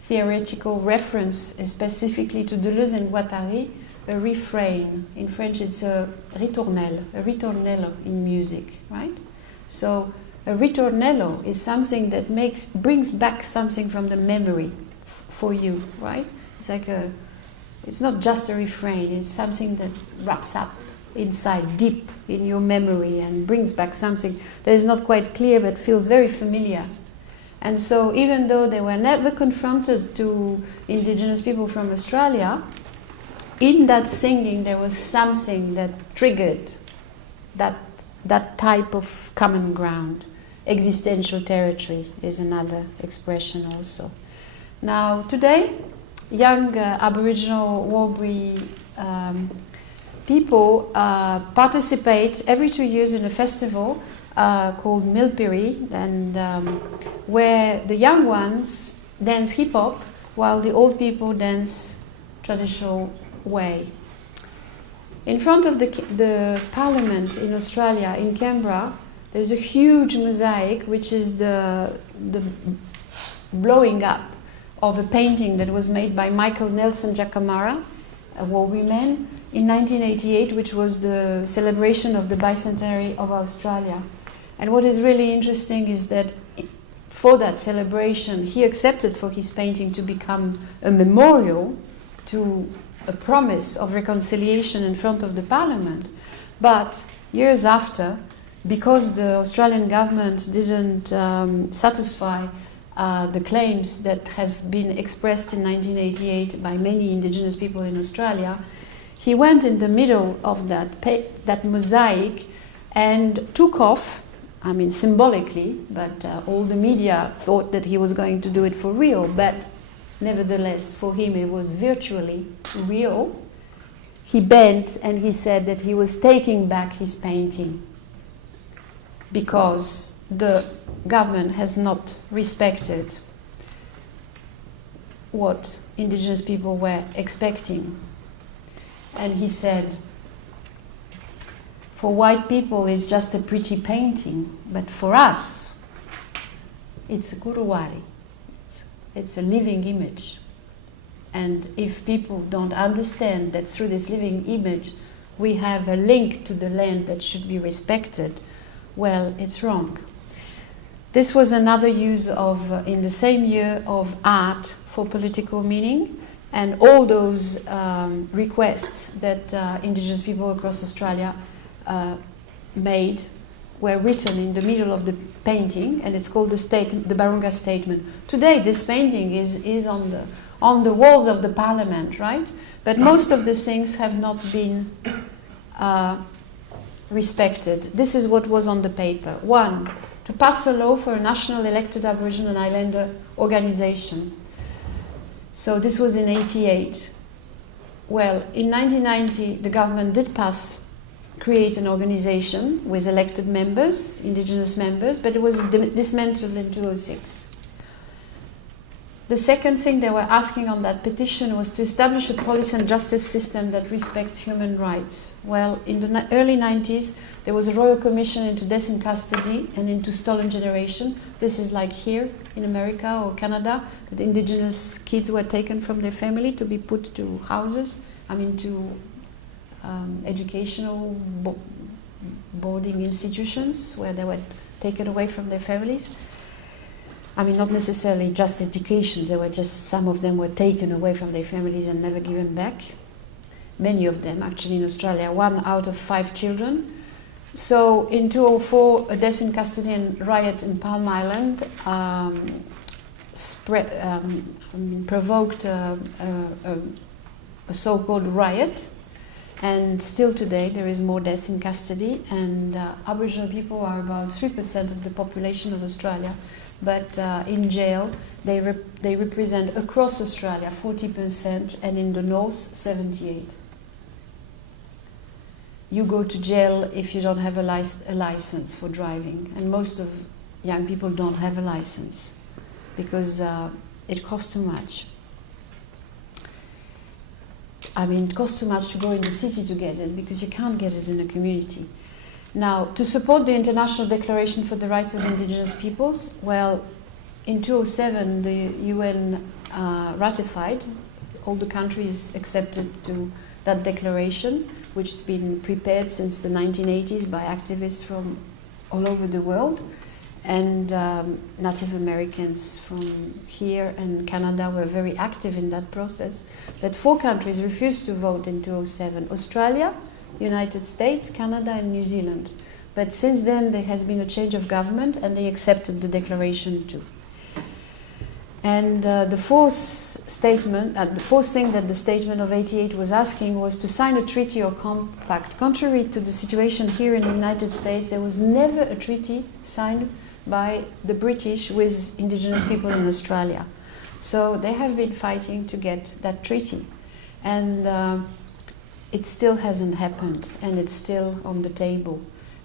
theoretical reference specifically to Deleuze and Guattari, a refrain. In French it's a ritornello in music, right? So a ritornello is something that brings back something from the memory for you, right? It's like it's not just a refrain, it's something that wraps up inside, deep in your memory, and brings back something that is not quite clear but feels very familiar. And so even though they were never confronted to indigenous people from Australia, in that singing there was something that triggered that type of common ground. Existential territory is another expression also. Now today, young Aboriginal Warlbri people participate every 2 years in a festival called Millbury, and where the young ones dance hip-hop while the old people dance traditional way. In front of the Parliament in Australia, in Canberra, there's a huge mosaic, which is the blowing up of a painting that was made by Michael Nelson Giacomara, a Warlbri man, in 1988, which was the celebration of the bicentenary of Australia. And what is really interesting is that for that celebration, he accepted for his painting to become a memorial to a promise of reconciliation in front of the Parliament. But years after, because the Australian government didn't satisfy the claims that have been expressed in 1988 by many indigenous people in Australia, he went in the middle of that mosaic and took off, I mean symbolically, but all the media thought that he was going to do it for real, but nevertheless, for him it was virtually real. He bent and he said that he was taking back his painting because the government has not respected what indigenous people were expecting. And he said, for white people it's just a pretty painting, but for us it's a kuruwari. It's a living image. And if people don't understand that through this living image we have a link to the land that should be respected, well, it's wrong. This was another use of, in the same year, of art for political meaning, and all those requests that indigenous people across Australia made were written in the middle of the painting, and it's called the Barunga Statement. Today, this painting is on the walls of the Parliament, right? But most of the things have not been respected. This is what was on the paper. 1, to pass a law for a national elected Aboriginal and Islander organization. So this was in 88. Well, in 1990, the government did create an organization with elected members, indigenous members, but it was dismantled in 2006. The second thing they were asking on that petition was to establish a police and justice system that respects human rights. Well, in the early 90s, there was a Royal Commission into death in custody and into stolen generation. This is like here in America or Canada, that indigenous kids were taken from their family to be put to houses, to educational boarding institutions where they were taken away from their families. Not necessarily just education, some of them were taken away from their families and never given back. Many of them, actually in Australia, 1 out of 5 children. So in 2004, a death in custody and riot in Palm Island provoked a so-called riot. And still today there is more death in custody, and Aboriginal people are about 3% of the population of Australia, but in jail they represent across Australia 40%, and in the north 78%. You go to jail if you don't have a license for driving, and most of young people don't have a license because it costs too much. It costs too much to go in the city to get it because you can't get it in a community. Now, to support the International Declaration for the Rights of Indigenous Peoples, well, in 2007 the UN ratified, all the countries accepted to that declaration, which has been prepared since the 1980s by activists from all over the world, and Native Americans from here and Canada were very active in that process. But 4 countries refused to vote in 2007: Australia, United States, Canada and New Zealand. But since then there has been a change of government and they accepted the declaration too. And the fourth thing that the statement of 88 was asking was to sign a treaty or compact. Contrary to the situation here in the United States, there was never a treaty signed by the British with indigenous people in Australia. So they have been fighting to get that treaty. And it still hasn't happened, and it's still on the table.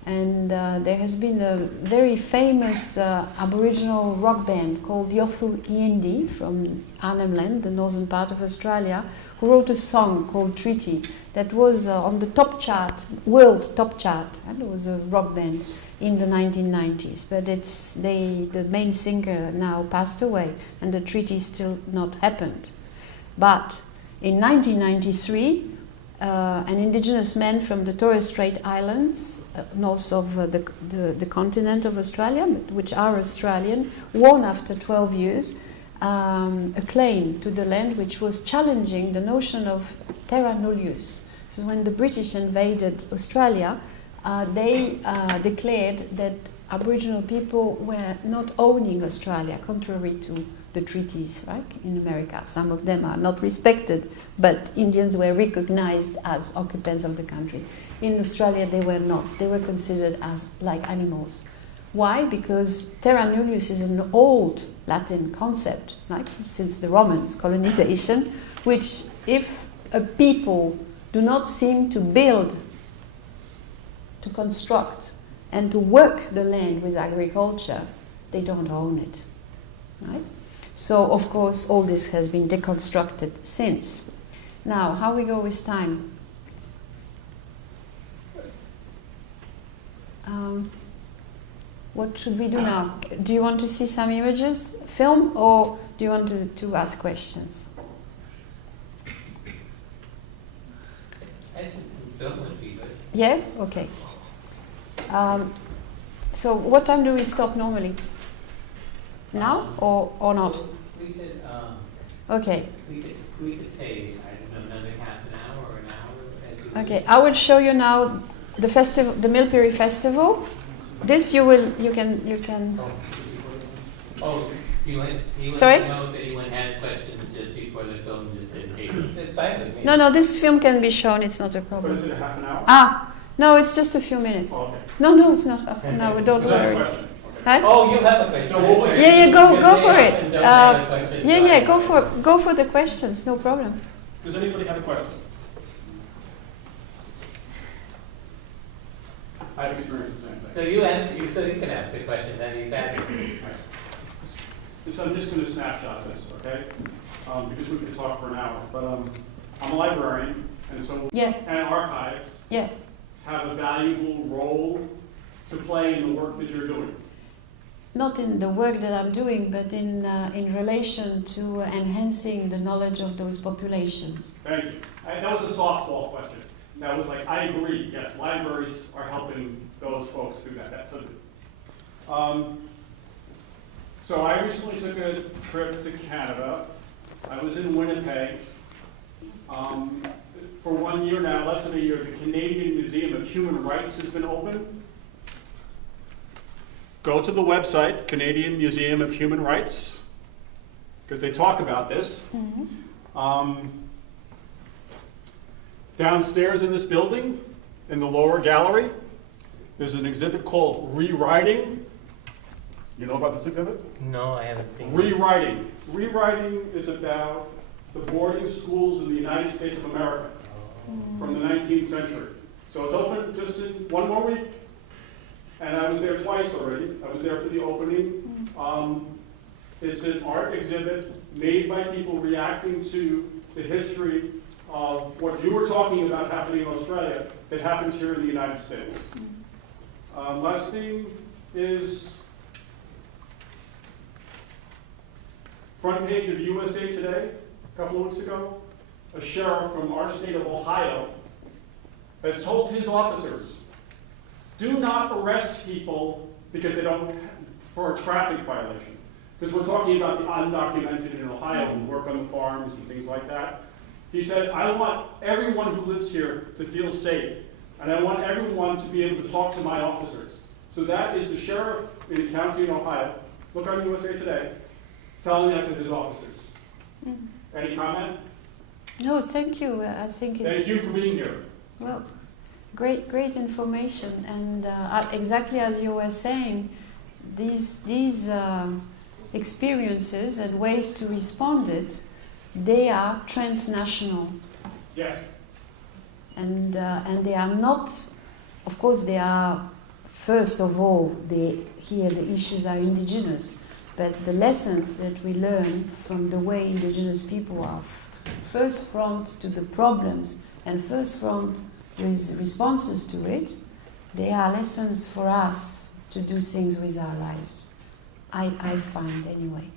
And there has been a very famous Aboriginal rock band called Yothu Yindi from Arnhem Land, the northern part of Australia, who wrote a song called Treaty that was on the top chart, world top chart, and it was a rock band in the 1990s. But the main singer now passed away, and the treaty still not happened. But in 1993, an indigenous man from the Torres Strait Islands, north of the continent of Australia, which are Australian, won after 12 years a claim to the land which was challenging the notion of terra nullius. So when the British invaded Australia, they declared that Aboriginal people were not owning Australia, contrary to the treaties, right, in America. Some of them are not respected, but Indians were recognized as occupants of the country. In Australia, they were not. They were considered as like animals Why? Because terra nullius is an old Latin concept, right? Since the Romans colonization, which if a people do not seem to build, to construct, and to work the land with agriculture, they don't own it, right? So, of course, all this has been deconstructed since. Now, how we go with time? What should we do now? Do you want to see some images, film, or do you want to ask questions? I think film would be good. Yeah? Okay. So what time do we stop normally? Now or not? We could, Okay. we could say, I don't know, another half an hour or an hour. As you Okay. I will show you now the festival, the Millbury Festival. This you can. Oh, you want Sorry? to know if anyone has questions just before the film, just in case. It's fine with me. No, this film can be shown. It's not a But problem. is it a half an hour? Ah, no, it's just a few minutes. Oh, okay. No, it's not half an hour. Don't Because I have a worry. question. Okay. Huh? Oh, you have a question. No, we'll wait. Yeah, go Because for they it. often don't have a question, so Yeah, I- go for the questions. No problem. Does anybody have a question? I've experienced the same thing. So you can ask the question, then you can. So I'm just going to snapshot this, okay? Because we could talk for an hour. But I'm a librarian, and so Yeah, and archives yeah. have a valuable role to play in the work that you're doing. Not in the work that I'm doing, but in relation to enhancing the knowledge of those populations. Thank you. That was a softball question. That was like, I agree, yes, libraries are helping those folks do that. That's a, so I recently took a trip to Canada. I was in Winnipeg. For 1 year now, less than a year, the Canadian Museum of Human Rights has been open. Go to the website, Canadian Museum of Human Rights, because they talk about this. Mm-hmm. Downstairs in this building, in the lower gallery, there's an exhibit called Rewriting. You know about this exhibit? No, I haven't seen it. Rewriting. Rewriting is about the boarding schools in the United States of America from the 19th century. So it's open just in 1 more week. And I was there twice already. I was there for the opening. It's an art exhibit made by people reacting to the history of what you were talking about happening in Australia that happened here in the United States. Last thing is front page of USA Today a couple of weeks ago. A sheriff from our state of Ohio has told his officers, do not arrest people because they don't, for a traffic violation. Because we're talking about the undocumented in Ohio who work on the farms and things like that. He said, I want everyone who lives here to feel safe, and I want everyone to be able to talk to my officers. So that is the sheriff in a county in Ohio, look on USA Today, telling that to his officers. Any comment? No, thank you. I think it's... Thank you for being here. Well, great information. And exactly as you were saying, these experiences and ways to respond it, they are transnational. Yes. And they are not, of course, they are, first of all, here the issues are indigenous, but the lessons that we learn from the way indigenous people are first front to the problems and first front with responses to it, they are lessons for us to do things with our lives. I find anyway.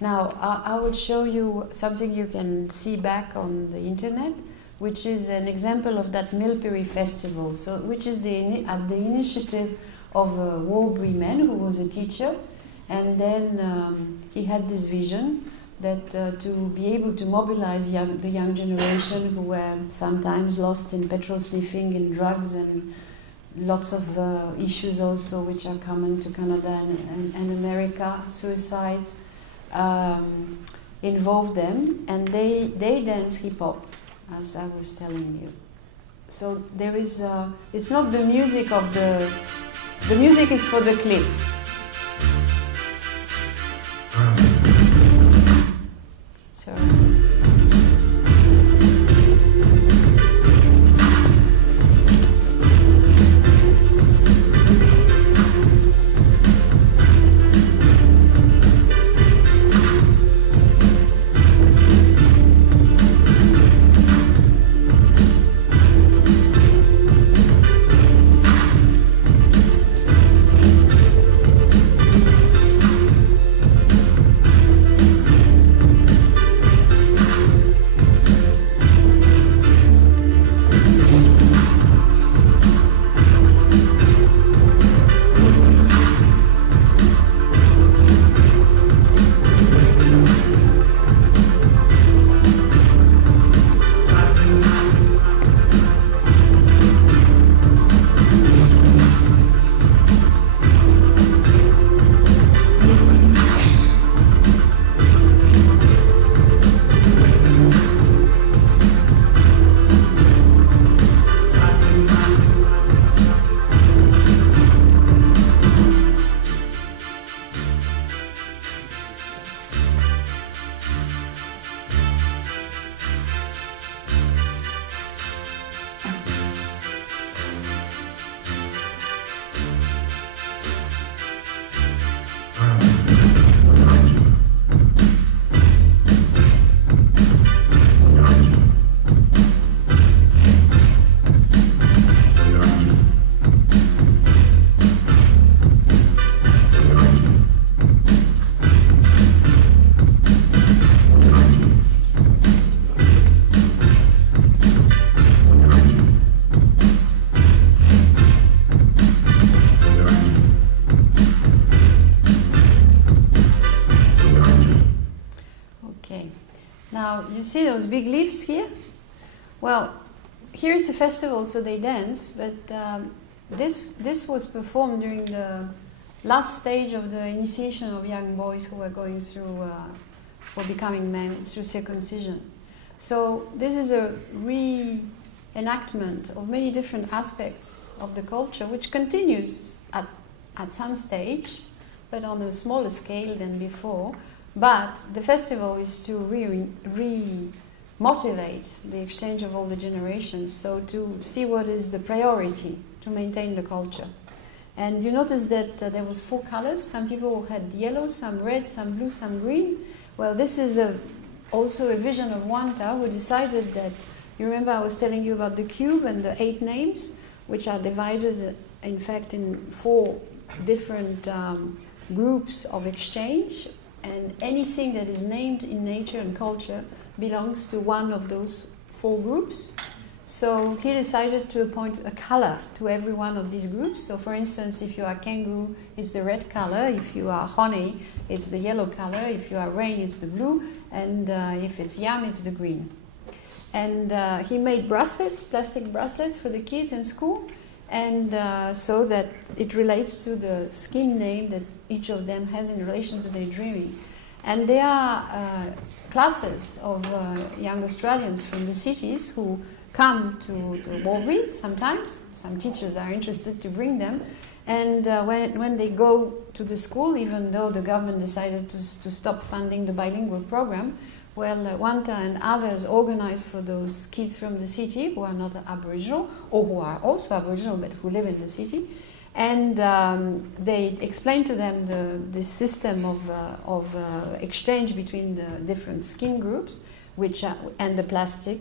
Now, I will show you something you can see back on the internet, which is an example of that Millbury Festival, so, which is at the initiative of a Warbury man who was a teacher, and then he had this vision that to be able to mobilize the young generation who were sometimes lost in petrol sniffing and drugs and lots of issues also which are common to Canada and America, suicides, involve them, and they dance hip-hop, as I was telling you. So there is, it's not the music of the The music is for the clip. Sorry. Now, you see those big leaves here? Well, here it's a festival, so they dance, but this was performed during the last stage of the initiation of young boys who were going through, for becoming men, through circumcision. So this is a reenactment of many different aspects of the culture, which continues at some stage, but on a smaller scale than before. But the festival is to re-motivate the exchange of all the generations, so to see what is the priority to maintain the culture. And you notice that there was 4 colors. Some people had yellow, some red, some blue, some green. Well, this is also a vision of Wanta, who decided that, you remember I was telling you about the cube and the 8 names, which are divided, in fact, in 4 different groups of exchange. And anything that is named in nature and culture belongs to one of those 4 groups. So he decided to appoint a color to every one of these groups. So for instance, if you are kangaroo, it's the red color. If you are honey, it's the yellow color. If you are rain, it's the blue. And if it's yam, it's the green. And he made bracelets, plastic bracelets for the kids in school. And so that it relates to the skin name that each of them has in relation to their dreaming. And there are classes of young Australians from the cities who come to Millbury sometimes. Some teachers are interested to bring them. And when they go to the school, even though the government decided to stop funding the bilingual program, well, Wanta and others organize for those kids from the city who are not Aboriginal, or who are also Aboriginal but who live in the city. And they explain to them the system of exchange between the different skin groups, and the plastic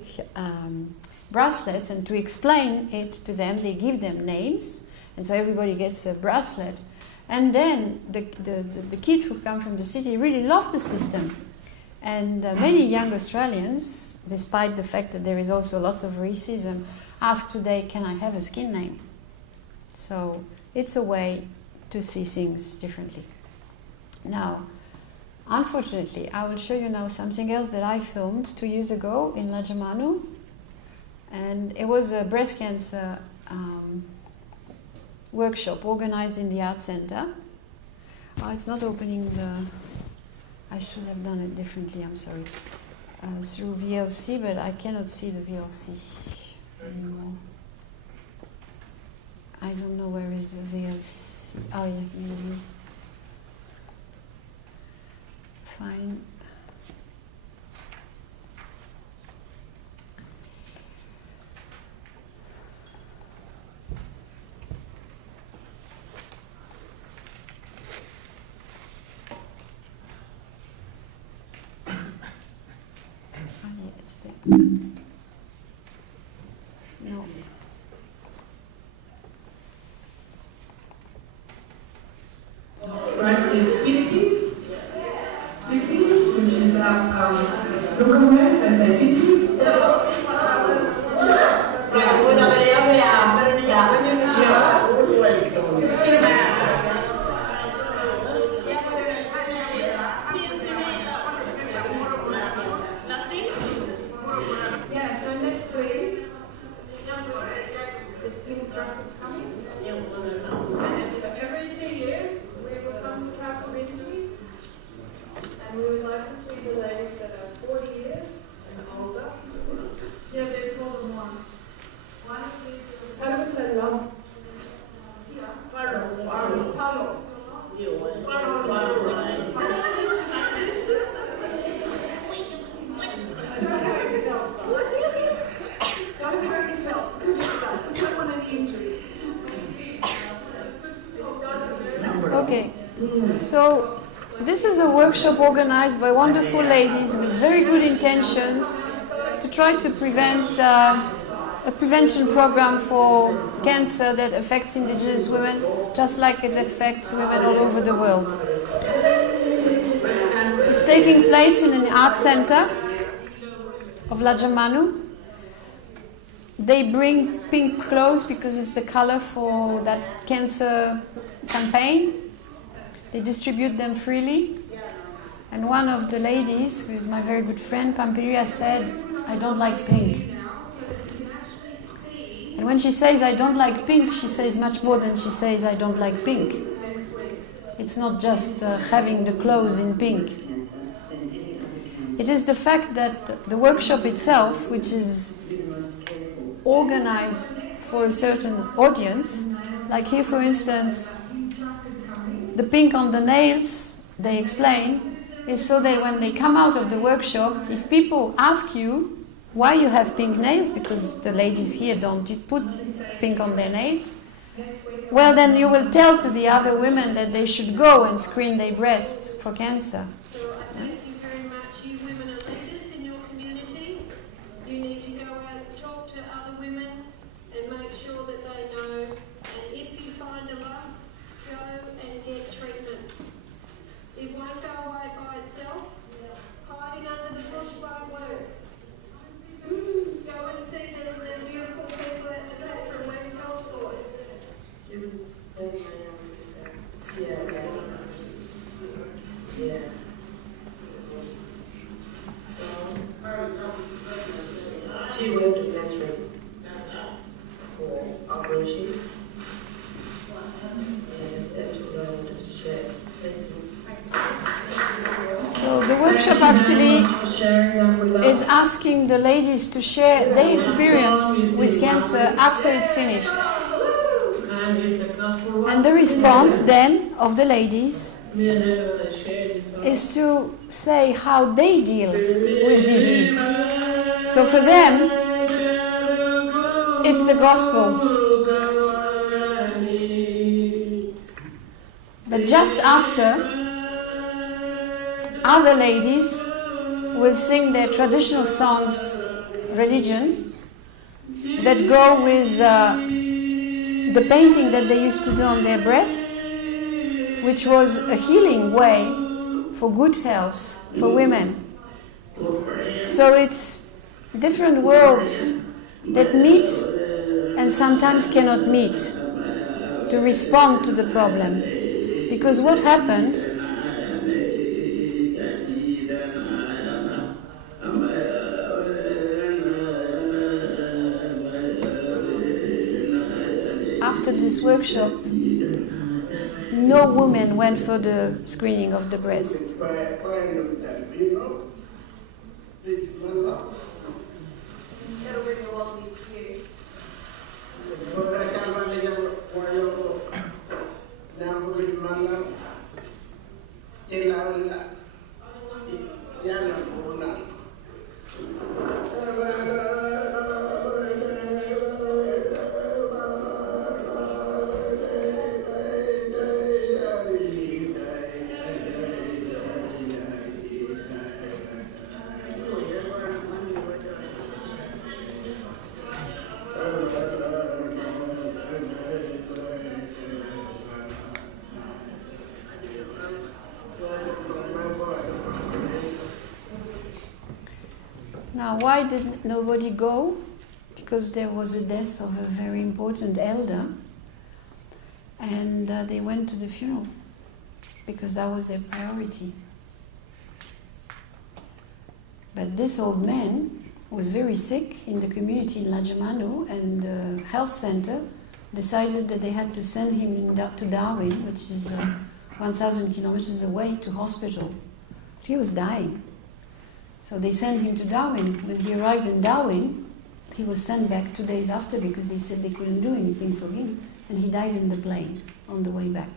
bracelets. And to explain it to them, they give them names, and so everybody gets a bracelet. And then the kids who come from the city really love the system. And many young Australians, despite the fact that there is also lots of racism, ask today, can I have a skin name? So it's a way to see things differently. Now, unfortunately, I will show you now something else that I filmed 2 years ago in Lajamanu. And it was a breast cancer workshop organized in the Art Center. Oh, it's not opening I should have done it differently, I'm sorry. Through VLC, but I cannot see the VLC anymore. I don't know where is the VLC. see. Oh, yeah. Fine. No. Right to 50, which is look at me, I say 50. Yeah, so next week, this pink truck is coming. And every 2 years, we will come to Hypercube, and we would like to see the ladies that are 40 years and older. Yeah, they call them one. How do we say love? Palo. Don't hurt yourself. Don't hurt yourself. You don't want any injuries. Okay, so this is a workshop organized by wonderful ladies with very good intentions to try to prevent a prevention program for cancer that affects indigenous women, just like it affects women all over the world. It's taking place in an art center of Lajamanu. They bring pink clothes because it's the color for that cancer campaign. They distribute them freely. And one of the ladies, who is my very good friend, Pampiria, said, "I don't like pink." And when she says, "I don't like pink," she says much more than she says, "I don't like pink." It's not just having the clothes in pink. It is the fact that the workshop itself, which is organized for a certain audience, like here for instance, the pink on the nails, they explain, is so that when they come out of the workshop, if people ask you why you have pink nails, because the ladies here don't put pink on their nails, well then you will tell to the other women that they should go and screen their breast for cancer. So I thank you very much. You women are leaders in your community. You need to go out and talk to other women and make sure that they know. And if you find a lump, go and get treatment. It won't go away by itself. Hiding under the bush won't work. Go and see the beautiful people at the back from West Holford. Yeah. She went to classroom for operation. And that's what I wanted to share. Thank you. So the workshop actually is asking the ladies to share their experience with cancer after it's finished. And the response then of the ladies is to say how they deal with disease. So for them, it's the gospel. But just after, other ladies will sing their traditional songs, religion, that go with the painting that they used to do on their breasts, which was a healing way for good health for women. So it's different worlds that meet and sometimes cannot meet to respond to the problem. Because what happened after this workshop, no woman went for the screening of the breast. Now, why did nobody go? Because there was a death of a very important elder, and they went to the funeral because that was their priority. But this old man was very sick in the community in La Germano, and the health center decided that they had to send him to Darwin, which is 1,000 kilometers away, to hospital. He was dying. So they sent him to Darwin. When he arrived in Darwin, he was sent back 2 days after because they said they couldn't do anything for him, and he died in the plane on the way back.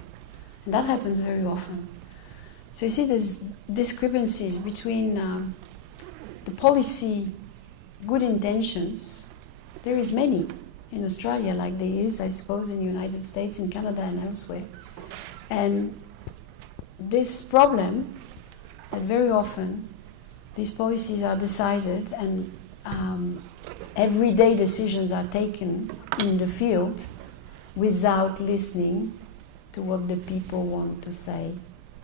And that happens very often. So you see there's discrepancies between the policy, good intentions. There is many in Australia, like there is, I suppose, in the United States, in Canada and elsewhere. And this problem, that very often these policies are decided and everyday decisions are taken in the field without listening to what the people want to say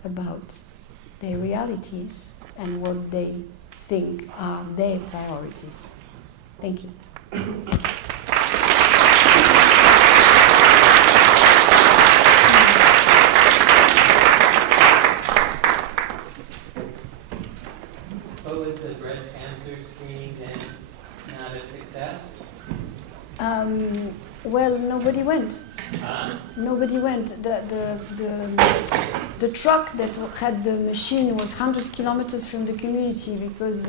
about their realities and what they think are their priorities. Thank you. What was the breast cancer screening then not a success? Well, nobody went. Nobody went. The truck that had the machine was 100 kilometers from the community because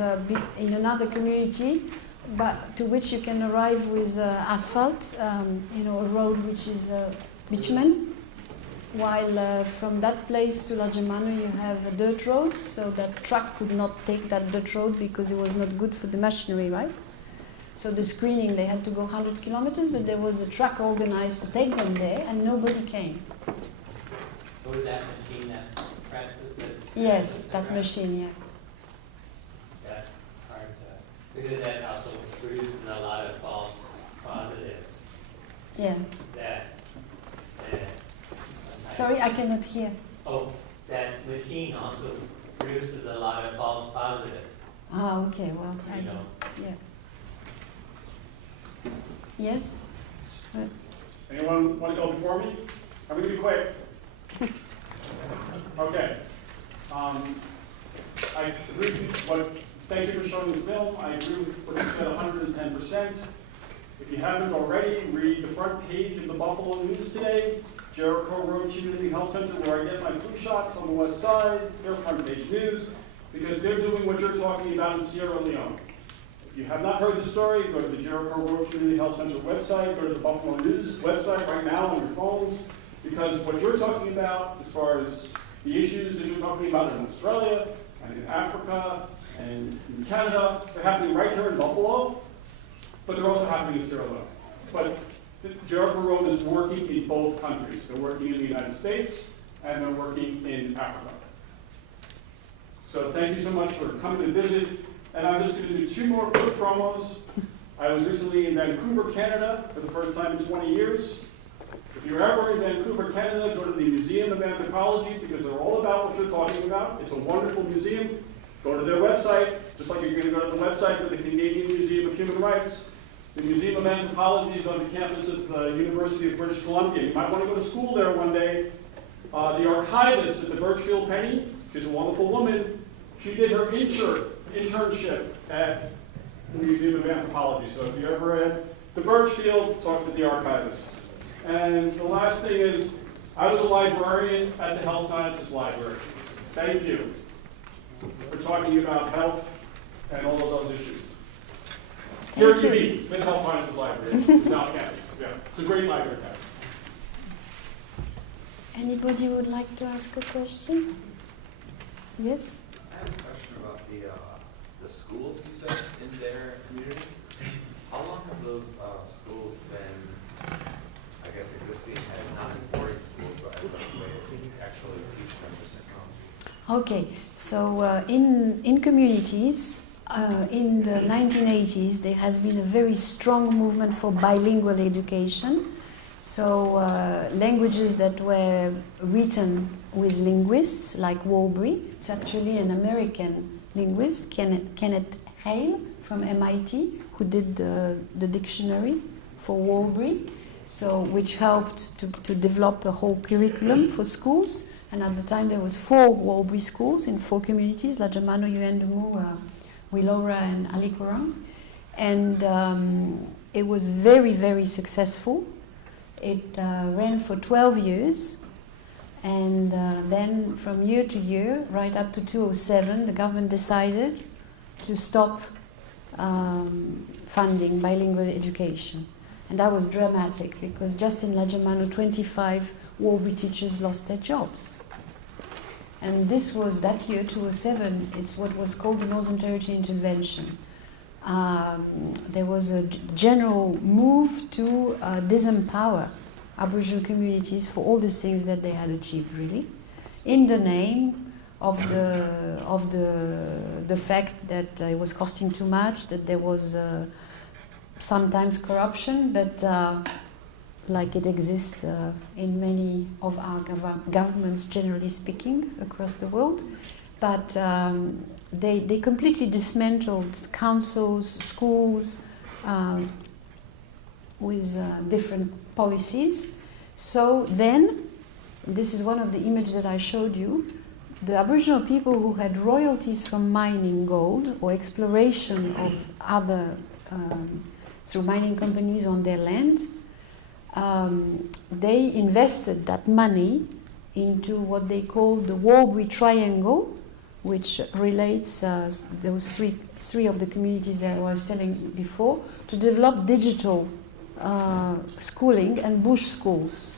in another community, but to which you can arrive with asphalt, a road which is bitumen. While from that place to La Germano you have a dirt road, so that truck could not take that dirt road because it was not good for the machinery, right? So the screening, they had to go 100 kilometers, but there was a truck organized to take them there, and nobody came. What was that machine that presses the... Yes, that machine, yeah. That's hard to... Because that also produces a lot of false positives. Yeah. That Sorry, I cannot hear. Oh, that machine also produces a lot of false positives. Ah, okay, well, I know. Yeah. Yes? Anyone want to go before me? I'm going to be quick. Okay. I agree with thank you for showing the film. I agree with what you said 110%. If you haven't already, read the front page of the Buffalo News today. Jericho Road Community Health Center, where I get my flu shots on the west side. They're front page news because they're doing what you're talking about in Sierra Leone. If you have not heard the story, go to the Jericho Road Community Health Center website, go to the Buffalo News website right now on your phones, because what you're talking about as far as the issues that you're talking about in Australia and in Africa and in Canada, they're happening right here in Buffalo, but they're also happening in Sierra Leone. But Jericho Road is working in both countries. They're working in the United States and they're working in Africa. So thank you so much for coming to visit. And I'm just going to do 2 more quick promos. I was recently in Vancouver, Canada for the first time in 20 years. If you're ever in Vancouver, Canada, go to the Museum of Anthropology because they're all about what you're talking about. It's a wonderful museum. Go to their website, just like you're going to go to the website for the Canadian Museum of Human Rights. The Museum of Anthropology is on the campus of the University of British Columbia. You might want to go to school there one day. The archivist at the Birchfield Penny, she's a wonderful woman. She did her internship at the Museum of Anthropology. So if you're ever at the Birchfield, talk to the archivist. And the last thing is, I was a librarian at the Health Sciences Library. Thank you for talking about health and all of those issues. Here at UB, this Health Sciences Library, South Campus. Yeah, it's a great library. Anybody would like to ask a question? Yes? I have a question about the schools you said in their communities. How long have those schools been, I guess, existing as not as boarding schools, but as a way to actually teach them this technology? Okay, so in communities, in the 1980s, there has been a very strong movement for bilingual education. So languages that were written with linguists like Warbury, it's actually an American linguist, Kenneth Hale from MIT who did the dictionary for Walbury, so which helped to develop a whole curriculum for schools. And at the time there was 4 Walbury schools in 4 communities: Lajamano, Yuendumu, Willowra and Alikorang. And it was very, very successful. It ran for 12 years. And then from year to year, right up to 2007, the government decided to stop funding bilingual education. And that was dramatic, because just in Lajamano, 25 Walbury teachers lost their jobs. And this was that year, 2007, it's what was called the Northern Territory Intervention. There was a general move to disempower Aboriginal communities for all the things that they had achieved, really, in the name of the fact that it was costing too much, that there was sometimes corruption, but like it exists in many of our governments, generally speaking, across the world. But they completely dismantled councils, schools, with different policies. So then, this is one of the images that I showed you, the Aboriginal people who had royalties from mining gold or exploration of other through mining companies on their land, they invested that money into what they call the Walbury Triangle, which relates those three of the communities that I was telling before, to develop digital schooling and bush schools.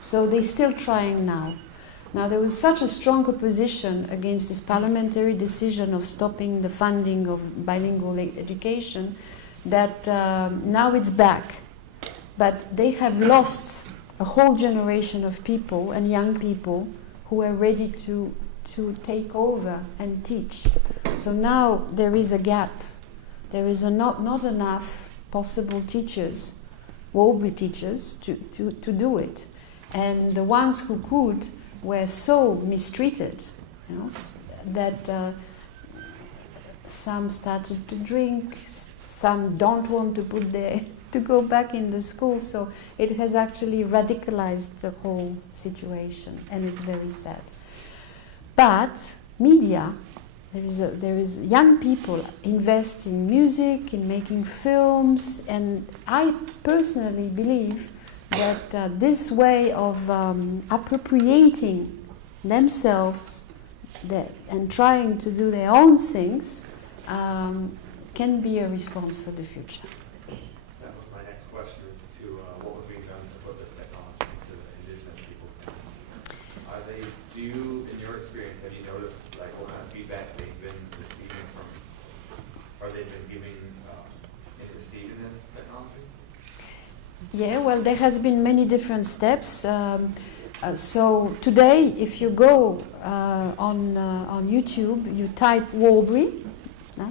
So they're still trying now. Now there was such a strong opposition against this parliamentary decision of stopping the funding of bilingual education that now it's back. But they have lost a whole generation of people and young people who are ready to take over and teach. So now there is a gap. There is not enough possible teachers, Walbury teachers, to do it. And the ones who could were so mistreated, you know, that some started to drink, some don't want to to go back in the school. So it has actually radicalized the whole situation, and it's very sad. But media, there is young people invest in music, in making films, and I personally believe that this way of appropriating themselves and trying to do their own things can be a response for the future. That was my next question, is to what was being done to put this technology into the Indigenous people's hands? Do you, in your experience, have you noticed like what kind of feedback they've been receiving from, or they've been giving in receiving this technology? Yeah, well, there has been many different steps. So today, if you go on YouTube, you type Walbury,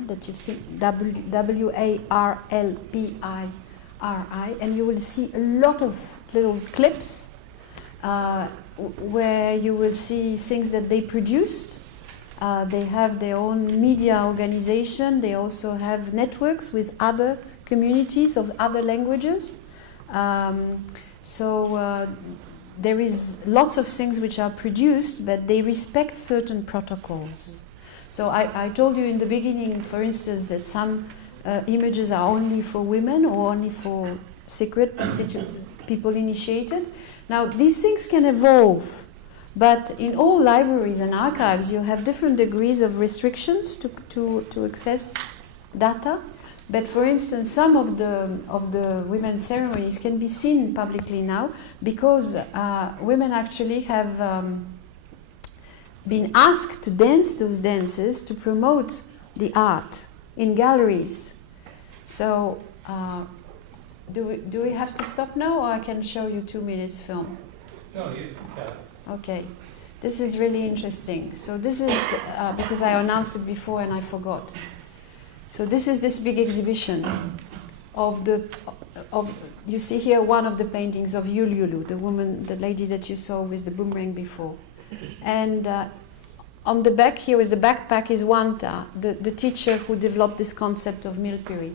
that you've seen, WARLPIRI, and you will see a lot of little clips where you will see things that they produced. They have their own media organization. They also have networks with other communities of other languages. There is lots of things which are produced, but they respect certain protocols. So I told you in the beginning, for instance, that some images are only for women or only for secret people initiated. Now these things can evolve, but in all libraries and archives you have different degrees of restrictions to access data. But for instance, some of the women's ceremonies can be seen publicly now because women actually have been asked to dance those dances to promote the art in galleries. So do we have to stop now, or I can show you 2 minutes film? No, you can. Okay. This is really interesting. So this is, because I announced it before and I forgot. So this is this big exhibition of you see here one of the paintings of Yululu, the woman, the lady that you saw with the boomerang before. And on the back here with the backpack is Wanta, the teacher who developed this concept of Millbury.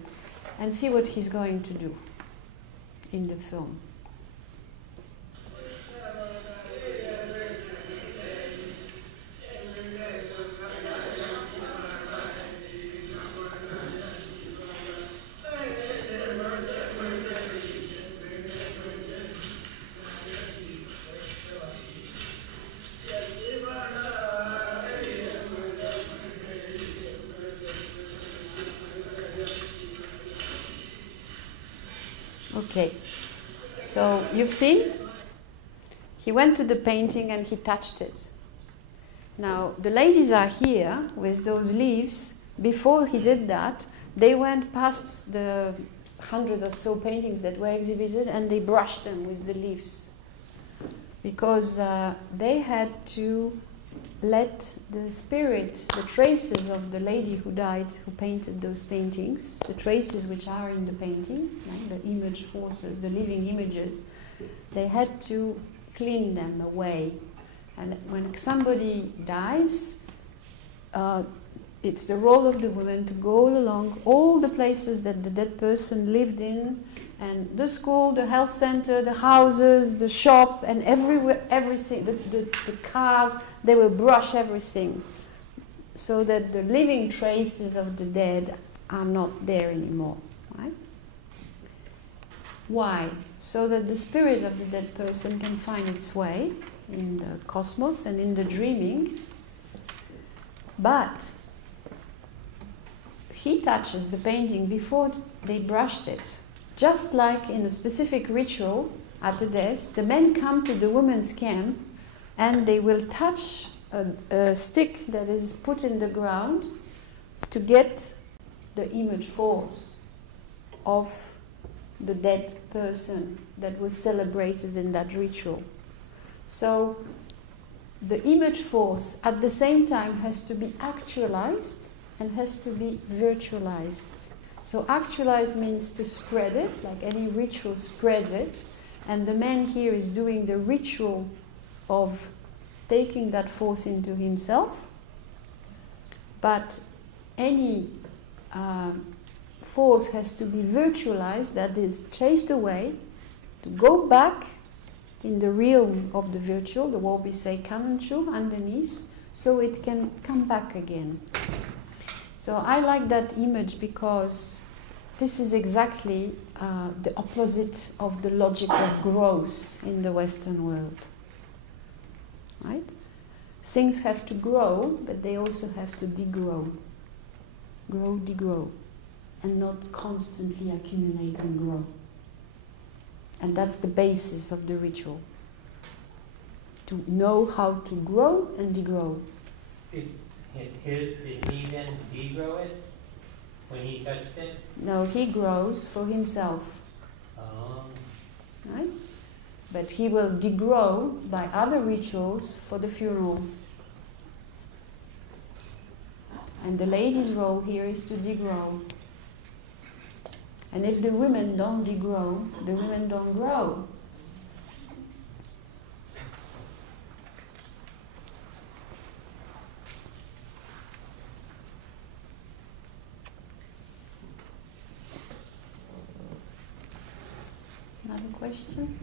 And see what he's going to do in the film. Okay, so you've seen? He went to the painting and he touched it. Now, the ladies are here with those leaves. Before he did that, they went past the 100 or so paintings that were exhibited and they brushed them with the leaves. Because they had to let the spirit, the traces of the lady who died, who painted those paintings, the traces which are in the painting, right, the image forces, the living images, they had to clean them away. And when somebody dies, it's the role of the woman to go along all the places that the dead person lived in, and the school, the health center, the houses, the shop, and everywhere, everything, the cars, they will brush everything so that the living traces of the dead are not there anymore. Right? Why? So that the spirit of the dead person can find its way in the cosmos and in the dreaming. But he touches the painting before they brushed it. Just like in a specific ritual at the death, the men come to the women's camp and they will touch a stick that is put in the ground to get the image force of the dead person that was celebrated in that ritual. So the image force at the same time has to be actualized and has to be virtualized. So actualize means to spread it, like any ritual spreads it. And the man here is doing the ritual of taking that force into himself. But any force has to be virtualized, that is chased away, to go back in the realm of the virtual, the what we say Kananchu underneath, so it can come back again. So I like that image because this is exactly the opposite of the logic of growth in the Western world. Right? Things have to grow, but they also have to degrow. Grow, degrow. And not constantly accumulate and grow. And that's the basis of the ritual. To know how to grow and degrow. Did he then degrow it when he touched it? No, he grows for himself. Right? But he will degrow by other rituals for the funeral. And the lady's role here is to degrow. And if the women don't degrow, the women don't grow. Another question?